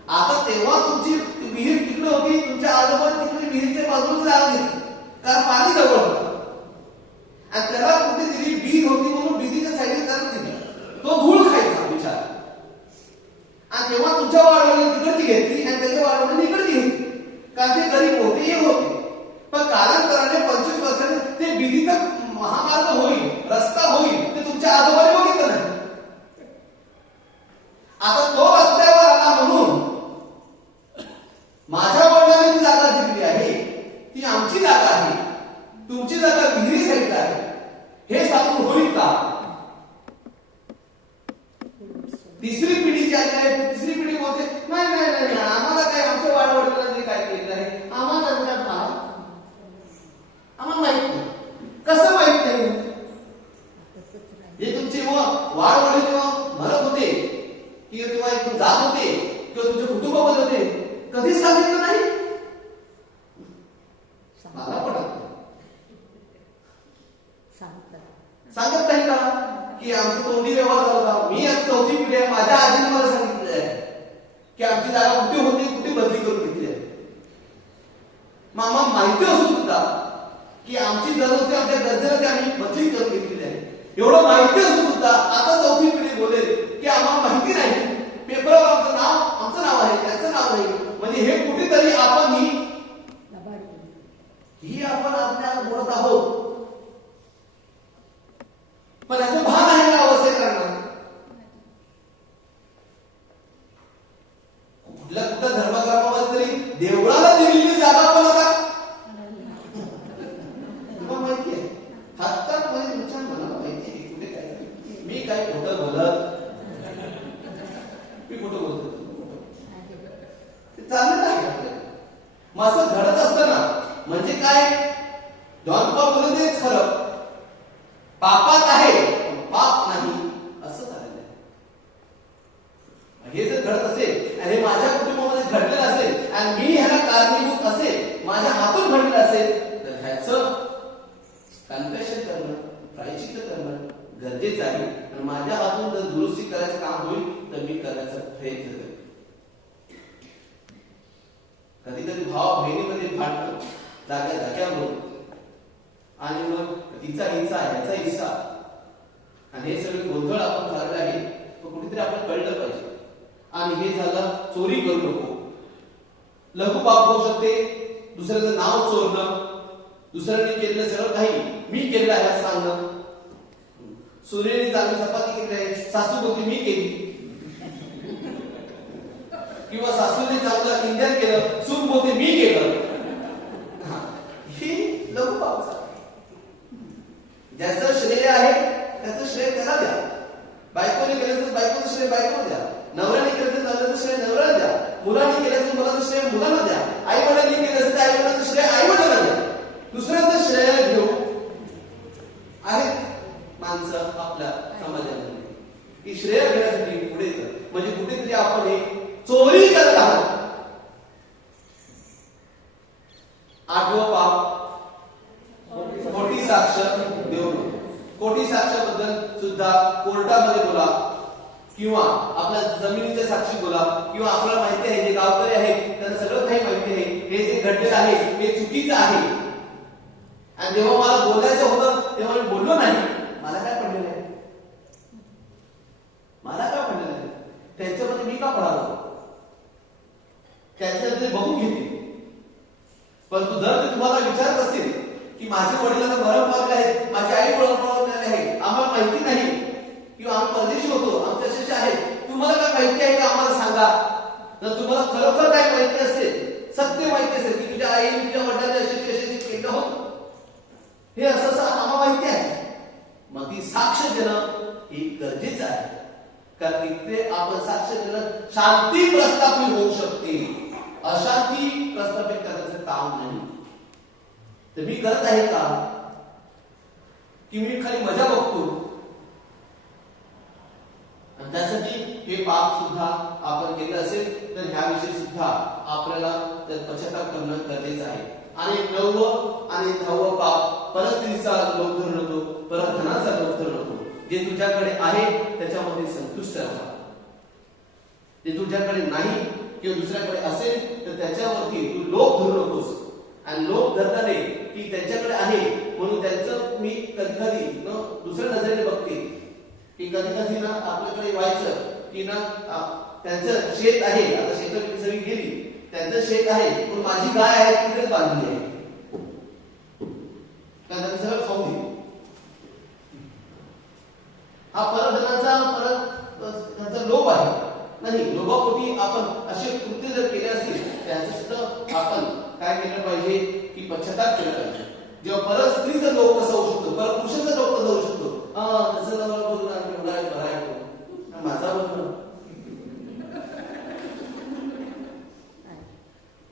आता तेव्हा तुमची विहीर तिकडे होती, तुमच्या आजोबाने तिकडे विहीरच्या बाजूला जागा घेतली कारण पाणी जवळ होतं आणि त्याला कुठे दिली बीज होती म्हणून बीजीच्या साईडला जागा दिली. तो धूळ खायचा विचार आणि तेव्हा तुमच्या वाढवणी तिकडची घेतली आणि त्याच्या वाढवणी इकडची घेतली कारण ते गरीब होते, हे होते. पण कालांतराने 25 वर्षाने ते बीजीचा महामार्ग होईल, रस्ता होईल, ते तुमच्या आजोबाने बघितलं नाही. आता तो रस्त्यावर आला म्हणून माझ्या वडिलांनी जी जागा दिलेली आहे ती आमची जागा आहे, तुमची जागा विहिरी साईडला आहे, हे सांगून होईल का? तिसरी पिढी जी आहे, तिसरी पिढी बोलते नाही नाही नाही, आम्हाला काय, आमच्या वाडवडिलांनी काय केलेलं आहे आम्हाला माहित नाही. कसं माहित नाही? हे तुमची वाढ किंवा तुमच्या कुटुंबामध्ये होते, कधीच सांगितलं नाही. मला पटत नाही. सांगत नाही का की आमचा तोंडी व्यवहार झाला होता. मी आज 4थी पिढी आहे. माझ्या आजीने मला सांगितलं आहे की आमची जागा कुठे होती, कुठे बदली करून घेतली आहे. मामा माहिती असून सुद्धा की आमची गरज होती, आमच्या गरजेला ते आम्ही बदली करून घेतलेली आहे. एवढं माहिती असून सुद्धा आता 4थी पिढी बोलेल की आम्हाला माहिती नाही, पेपरवर आमचं नाव आहे, त्याचं नाव नाही. म्हणजे हे कुठेतरी आपण ही आपण आपल्याला बोलत आहोत. पण याचं भान आहे का अवश्यकांना? कुठल्या धर्मग्रामामध्ये तरी देवळाला दिलेली जागा पण आता तुम्हाला माहिती आहे. हातात मध्ये विचार मला माहिती आहे कुठे काय झालं. मी काय खोटं बोलत, मी खोटं बोलतो ते चालत आहे आपल्याला. मग असं घडत असताना म्हणजे काय, जॉन पॉल बोलत तेच खरं, पापात आहे पाप नाही असं झालेलं आहे. हे जर घडत असेल आणि हे माझ्या कुटुंबामध्ये घडलेलं असेल आणि मी ह्याला कारणीभूत असेल, माझ्या हातून घडलेलं असेल, तर ह्याचं कन्फेशन करणं, प्रायश्चित्त करणं गरजेचं आहे. आणि माझ्या हातून जर दुरुस्ती करायचं काम होईल तर मी करण्याचा प्रयत्न करेन. कधी कधी भाव बहिणीमध्ये भांडणं जाग्यावर आणि मग तिचा हिस्सा याचा हिस्सा आणि हे सगळे गोंधळ आपण चाललं आहे. कुठेतरी आपण कळलं पाहिजे. आणि हे झालं चोरी करू नको. लघु पाप होऊ शकते, दुसऱ्याचं नाव चोरणं, दुसऱ्याने केलेलं सगळं काही मी केलेलं आहे सांगणं. सूर्याने चांगली चपाती केली आहे, सासू बोलते मी केली, किंवा सासूने चांगलं इंधन केलं, सून बोलते मी केलं. ही लघु पाप. ज्याचं श्रेय आहे त्याचं श्रेय त्याला द्या. बायकोने केलं तर बायकोचं श्रेय बायकोला द्या, नवऱ्याने केलं तर नवऱ्याचं श्रेय नवऱ्याला द्या, मुलांनी केलं तर मुलाचं श्रेय मुलांना द्या, आई वडिलांनी केलं तर आई वडिलांचं श्रेय आई वडिलांना द्या. दुसऱ्याचं श्रेय घेऊ आहेत माणसं आपल्या समाजामध्ये की श्रेय घेण्यासाठी पुढे येतात. म्हणजे कुठेतरी आपण हे चोरी करत आहोत. 8वं पाप खोटी साक्ष देऊ नये. खोटी साक्षाबद्दल सुद्धा कोर्टामध्ये बोला किंवा आपल्या जमिनीच्या साक्षी बोला किंवा आपल्याला माहिती आहे जे गावकरी आहेत त्यांना सगळं काही माहिती आहे हे जे घडलेलं आहे हे चुकीचं आहे. आणि जेव्हा मला बोलायचं होतं तेव्हा मी बोललो नाही. मला काय पडलेलं आहे, मला काय पडलेलं आहे, त्यांच्यामध्ये मी का पडालो, त्यांच्यामध्ये बघून घेते. परंतु जर ते तुम्हाला विचारत असतील की माझे वडिलांना मरण पावले आहेत, माझे आई मरण पावलेले आहे, आम्हाला माहिती नाही किंवा आम्ही परदेशी होतो, आमचे असे आहेत, तुम्हाला काय माहिती आहे का आम्हाला सांगा. जर तुम्हाला खरोखर काय माहिती असेल, सत्य माहिती असेल की तुझ्या आई तुझ्या वडिलांनी अशी केलं होतं, हे असं आम्हाला माहिती आहे, मग ती साक्ष देणं हे गरजेचं आहे. कारण तिथे आपण साक्ष देणं शांती प्रस्थापित होऊ शकते, अशांती प्रस्थापित करण्याचं काम नाही. तर मी करत आहे का की मी खाली मजा बघतो. आणि त्यासाठी हे पाप सुद्धा आपण केलं असेल तर ह्याविषयी सुद्धा आपल्याला पश्चाताप करणं गरजेचं आहे. आणि 9वं आणि 10वं पाप परस्त्रीचा लोभ धरू नको, परत धनाचा लोभ धरू नको. जे तुझ्याकडे आहे त्याच्यामध्ये संतुष्ट राहा. जे तुझ्याकडे नाही किंवा दुसऱ्याकडे असेल तर त्याच्यावरती तू लोभ धरू नकोस. आणि लोभ धरणारे की त्यांच्याकडे आहे म्हणून त्यांचं मी कधी कधी दुसऱ्या नजरेने बघते की कधी कधी ना आपल्याकडे व्हायचं की ना त्यांचं शेत आहे, आता शेताकडे सगळी गेली, त्यांचं शेत आहे पण माझी गाय आहे तिकडेच बांधली आहे, त्यांचं सगळं खाऊन दिली. हा परधनाचा परत त्यांचा लोभ आहे. नाही, लोभापोटी आपण असे कृत्य जर केले असतील त्याचं सुद्धा आपण काय केलं पाहिजे की पश्चाताप केला पाहिजे. जेव्हा परत स्त्रीचा लोभ कसा होऊ शकतो, परत पुरुषाचा लोभ कसा होऊ शकतो, त्याचं नवरा बघणार एवढा आहे बरा आहे, माझा बघणं,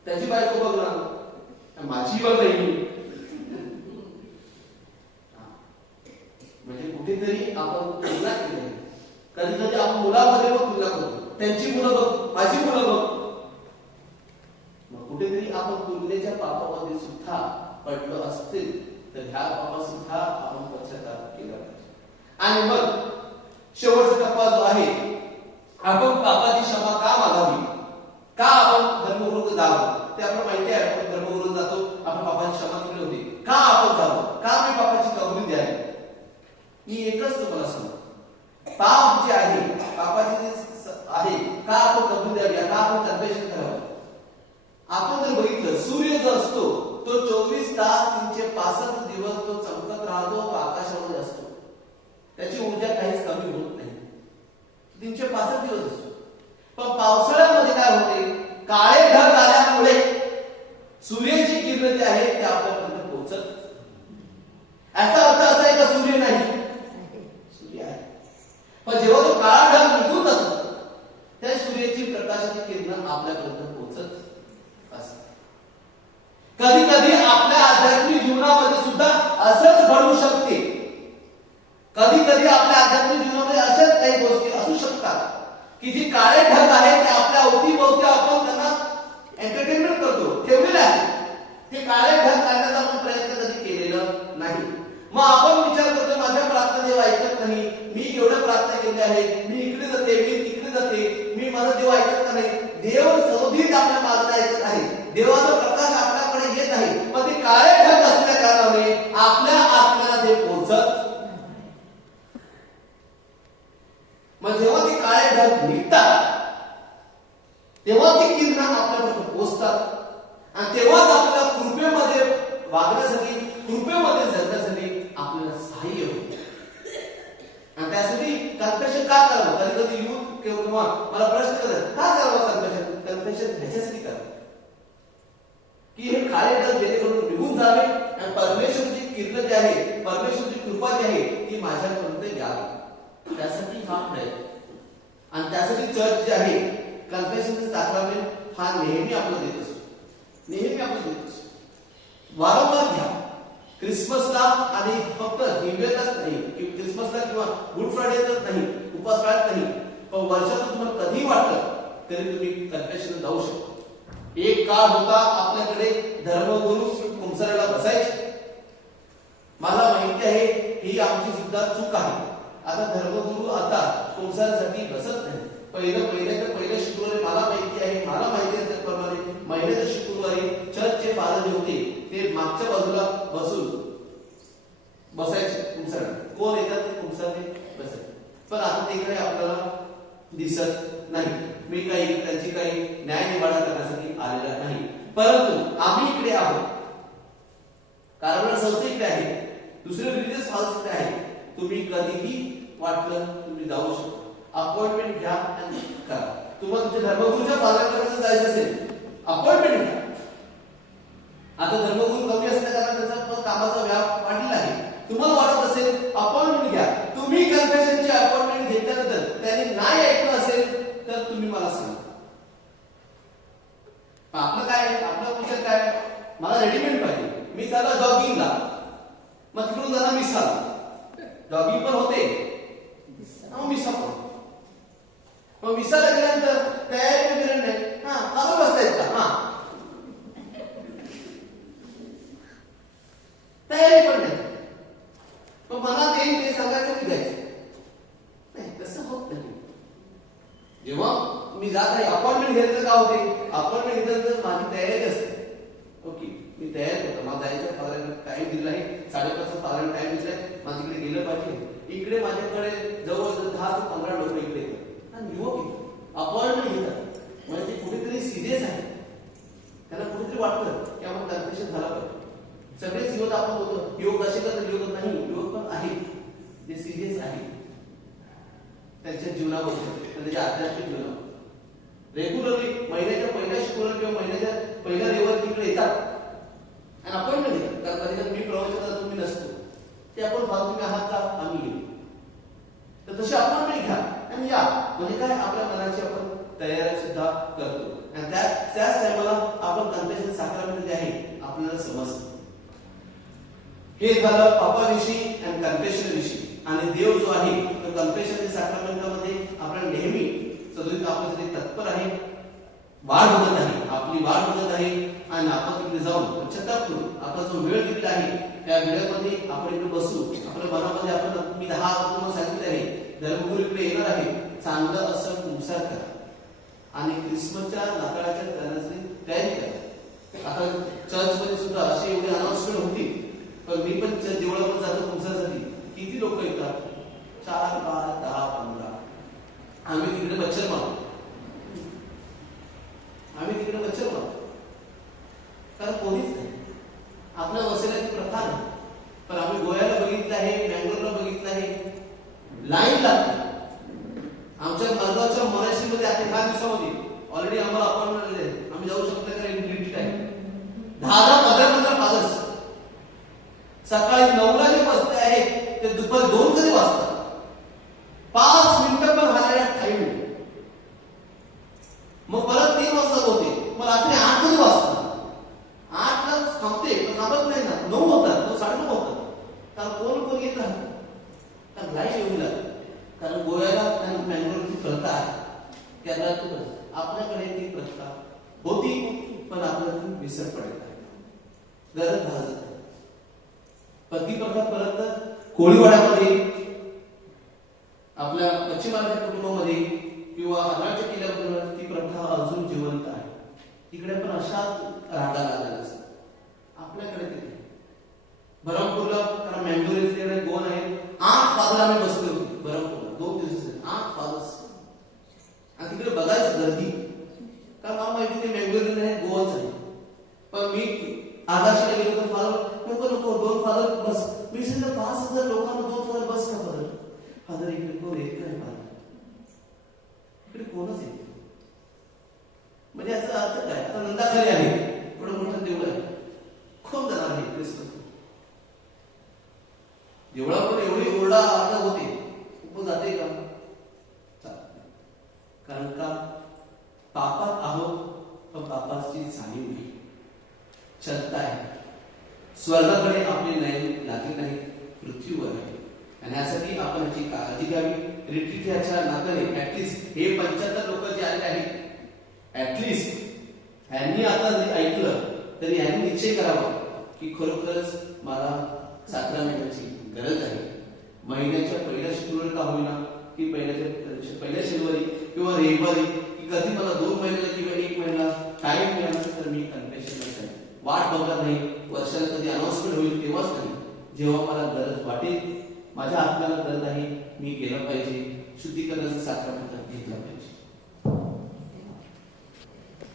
त्याची बायको बघणार, माझी बघ नाही. म्हणजे कुठेतरी आपण तुलना केली. कधी कधी आपण मुलामध्ये पण तुलना करतो, त्यांची मुलं बघ, माझी मुलं बघ. मग कुठेतरी आपण तुलनेच्या पापामध्ये सुद्धा पडलो असतील तर ह्या पापा सुद्धा आपण पश्चाताप केला पाहिजे. आणि मग शेवटचा टप्पा जो आहे, आपण पापाची क्षमा का मागावी, का आपण धर्मगुरूकडे जावं, ते आपल्याला माहिती आहे. आपण धर्मगुरू जातो, आपण पापाची क्षमा केली होती, का आपण जावं, का मी पापाची कबुली द्यावी. मी एकच तुम्हाला सांगतो, पाप जे आहे, पापाचे जे आहे, का आपण कबूल द्यावी, का आपण कन्फेशन करावं. आपण जर बघितलं, सूर्य जो असतो तो 24 तास 365 दिवस तो चमकत राहतो, तो आकाशामध्ये असतो, त्याची ऊर्जा काहीच कमी होत नाही, 365 दिवस असतो. पण पावसाळ्यामध्ये काय होते, काळे ढग आल्यामुळे सूर्याची किरण जी आहे ते आपल्यापर्यंत पोहोचत. याचा अर्थ असा आहे का सूर्य नाही, सूर्य आहे. पण जेव्हा तो काळा ढग निघून जातो त्या सूर्याची प्रकाशाची किरण आपल्यापर्यंत पोहोचत असते. कधी कधी आपल्या आध्यात्मिक जीवनामध्ये सुद्धा असंच घडू शकते. कधी कधी आपल्या आध्यात्मिक जीवनामध्ये अशाच काही गोष्टी असू शकतात की जी काळे ढग आहेत ते आपल्या अवतीभोवती आपण त्यांना एंटरटेनमेंट करतो, ठेवलेले आहे. ते काळे ढग काढण्याचा आपण प्रयत्न कधी केलेला नाही. मग आपण विचार करतो, माझ्या प्रार्थना देव ऐकत नाही, मी एवढं प्रार्थना केली आहे, मी इकडे जाते, मी तिकडे जाते, मी माझा देव ऐकत नाही. देव सौधीत आपल्या मागणं ऐकत आहे, देवाचा प्रकाश आपल्याकडे येत आहे, पण ते काळे ढग असल्या कारणाने आपल्या आत्म्याला ते पोहोचत. मग जेव्हा ते काळे ढग निघतात तेव्हा ती किरण आपल्यापर्यंत पोहोचतात आणि तेव्हाच आपल्याला कृपेमध्ये वागण्यासाठी, कृपेमध्ये जगण्यासाठी आपल्याला सहाय्य होते. आणि त्यासाठी कन्फेशन का करावं. कधी कधी युथ किंवा मला प्रश्न करतात, का करावं कन्फेशन. कन्फेशन ह्याच्यासाठी करावं की हे काळे ढग जेणेकरून निघून जावे आणि परमेश्वरची किरण जी आहे, परमेश्वरची कृपा जी आहे ती माझ्यापर्यंत यावी. त्यासाठी हा प्रयत्न. आणि त्यासाठी चर्च जे आहे, कन्फेशनचं सॅक्रमेंट हा नेहमी आपल्याला देत असतो, नेहमी आपल्याला देत असतो. वारंवार घ्या. क्रिसमसला आणि फक्त दिव्यताच नाही, क्रिसमसला किंवा गुड फ्रायडे तर नाही, उपास काळात नाही, पण वर्षातून तुम्हाला कधी वाटलं तरी तुम्ही कन्फेशनला जाऊ शकता. एक काळ होता आपल्याकडे धर्मगुरू कुंसाराला बसायचे. मला माहिती आहे ही आमची सुद्धा चूक आहे. आता धर्मगुरू आता कुंसारासाठी बसत नाही. पहिल्या शुक्रवारी मला माहिती आहे त्याप्रमाणे महिन्याच्या शुक्रवारी चर्चचे फादर जे होते ते मागच्या बाजूला बसायचे कुंसार. कोण येतात ते कुंसारने बसायचे. पण आता तिकडे आपल्याला दिसत नाही. मी त्यांची काही न्याय निवाडा करण्यासाठी आलेला नाही, परंतु आम्ही इकडे आहोत. कारण संस्था इकडे आहे, दुसरे रिलीजियस हाऊस इकडे आहे. तुम्ही कधीही वाटलं तुम्ही जाऊ शकता. अपॉइंटमेंट घ्या आणि करा. तुम्हाला तुमच्या धर्मगुरूच्या फादरांकडे जायचं असेल, अपॉइंटमेंट घ्या. आता धर्मगुरू कमी असल्या कारण त्याचा कामाचा व्याप वाढलेला आहे. तुम्हाला वाटत असेल अपॉइंटमेंट घ्या. तुम्ही कन्फेशनची अपॉइंटमेंट घेतल्यानंतर त्यांनी नाही ऐकलं असेल तर तुम्ही मला सांगा. आपलं काय, आपलं विचार काय, मला रेडीमेड पाहिजे, मी चालला जॉगिंगला, मग तिकडून जाणार मिसाला. जॉगिंग पण होते, मिसा पण. मग मिसाला गेल्यानंतर तयारी वगैरे नाही, चालू बसतायत का, तयारी पण नाही. मग मला ते सांगायचं की द्यायचं नाही, तसं होत नाही. जेव्हा मी जात आहे, अपॉइंटमेंट घेतलं का होते, अपॉइंटमेंट घेतलं माझी तयारी असते. ओके, मी तयार होतो, मला जायचं, फादरांना टाइम दिला आहे, 5:30 फादरांना टाइम दिलाय, मला तिकडे गेलं पाहिजे. इकडे माझ्याकडे जवळ 10 ते 15 लोक इकडे येतात आणि युवक अपॉइंटमेंट घेतात. म्हणजे कुठेतरी सिरियस आहे, त्यांना कुठेतरी वाटतं की आपण कन्फेशन झाला पाहिजे. सगळेच युवक आपण बोलतो युवक असे करतात, युवक नाही, युवक पण आहे जे सिरियस आहे त्यांच्या जीवनाबद्दल, त्यांच्या आध्यात्मिक जीवनाबद्दल. रेग्युलरली महिन्याच्या पहिल्या शुक्रवार किंवा महिन्याच्या पहिल्या रविवारी तिकडे येतात आणि अपॉइंटमेंट घेतात. कारण कधी मी प्रवचनात तुम्ही नसतो, ते आपण फार तुम्ही आहात का, आम्ही येऊ. तर तशी अपॉइंटमेंट घ्या आणि या. म्हणजे काय, आपल्या मनाची आपण तयारी सुद्धा करतो आणि त्याच टायमाला आपण कन्फेशन सॅक्रमेंट जे आहे आपल्याला समजतं. हे झालं पापाविषयी आणि कन्फेशन विषयी. आणि देव जो आहे तो कन्फेशन सॅक्रमेंटमध्ये आपल्याला नेहमी सदोदित आपण तिकडे जाऊन पश्चाताप करू. आपला जो वेळ दिलेला आहे त्या वेळेमध्ये आपण इकडे बसू. आपल्या मनामध्ये आपण मी 10 तुम्हाला सांगितले आहे धर्मगुरू इकडे येणार आहे. चांगलं असं पुंसार करा आणि क्रिसमसच्या नाताळाच्या तयारी करा. आता चर्चमध्ये सुद्धा अशी एवढी अनाउन्समेंट होती, पण मी पण देवळावर जातो पुंसासाठी. किती लोक येतात? 4, 5, 10, 15. आम्ही तिकडे मच्छर मारतो. कारण कोणीच नाही. आपल्या वसल्याची प्रथा नाही. पण आम्ही गोव्याला बघितलं आहे, बँगलोरला बघितलं आहे, लाईन लागते. आमच्या मर्गावच्या मराठीमध्ये आता 10 दिवसामध्ये ऑलरेडी आम्हाला अपॉइंटमेंट आलेले आहे. आम्ही जाऊ शकतो का रिट्रीट आहे. 10-15 फादर्स सकाळी 9ला जे बसते आहेत ते दुपारी 2 कधी वाजतात. 5 मिनिटं पण हालायला टाईम. मग परत 3 वाजता होते. मग रात्री 8 कधी वाजतात. 8ला थांबते पण थांबत नाही ना. 9 होतात, 9:30 होतात. कारण कोण येत राहत. कारण लाईट येऊ लागली. कारण गोव्याला आणि बँगलोरची प्रथा आहे. त्याला आपल्याकडे ती प्रथा होती, पण आपल्याला विसर पडत आहे. गरज भाजत आहे. पण ती प्रथा परत कोळीवाड्यामध्ये आपल्या पश्चिम महाराष्ट्र कुटुंबामध्ये किंवा अरुणाचल किल्ल्यावर ती प्रथा अजून जिवंत आहे. तिकडे पण अशाच राहता लागला असतात. आपल्याकडे तिथे बरमपूरला कारण मँगलोर गोवन आहेत. 8 फादर आम्ही बसले होते बरमपूरला 2 दिवसासाठी. 8 फादर्स. आणि तिकडे बघायचं गर्दी. कारण मला माहिती ते मँगलोर आहे, गोवाच आहे. पण मी आकाशाला गेलो तर फादर नको 2 फादर बस. मी सांगितलं 5,000 लोकांना 2 फादर बस का फादर? फादर इकडे कोण येत नाही. फादर इकडे कोणच येत. म्हणजे याचा अर्थ काय? आता नंदाखाली आहे, एवढं मोठं देऊळ आहे, कोण जाणार आहे क्रिसमस? देवळाकडे एवढी ओरडा आरडा होते, कोण जाते का? कारण का पापात आहोत, पण पापाची जाणीव नाही, क्षमता आहे. स्वर्गाकडे आपले नयन लागले नाही, पृथ्वीवर आहे. आणि यासाठी आपण याची काळजी घ्यावी. रिट्रीट याच्या नात्याने ऍटलिस्ट हे 75 लोक जे आले आहेत, ऍटलिस्ट ह्यांनी आता जरी ऐकलं तरी ह्यांनी निश्चय करावा की खरोखरच मला साक्रामेंटची गरज आहे. महिन्याच्या पहिल्या शुक्रवारी का होईना, की पहिल्या शनिवारी किंवा रविवारी, की कधी मला 2 महिन्याला किंवा 1 महिन्याला टाइम मिळाला तर मी कन्फेशनला जाईन. वाट बघणार नाही. वर्षाला कधी अनाउन्समेंट होईल तेव्हाच नाही, जेव्हा मला गरज वाटेल, माझ्या आत्म्याला गरज आहे, मी गेलं पाहिजे, शुद्धीकरणाचा साक्रामेंट घेतला पाहिजे.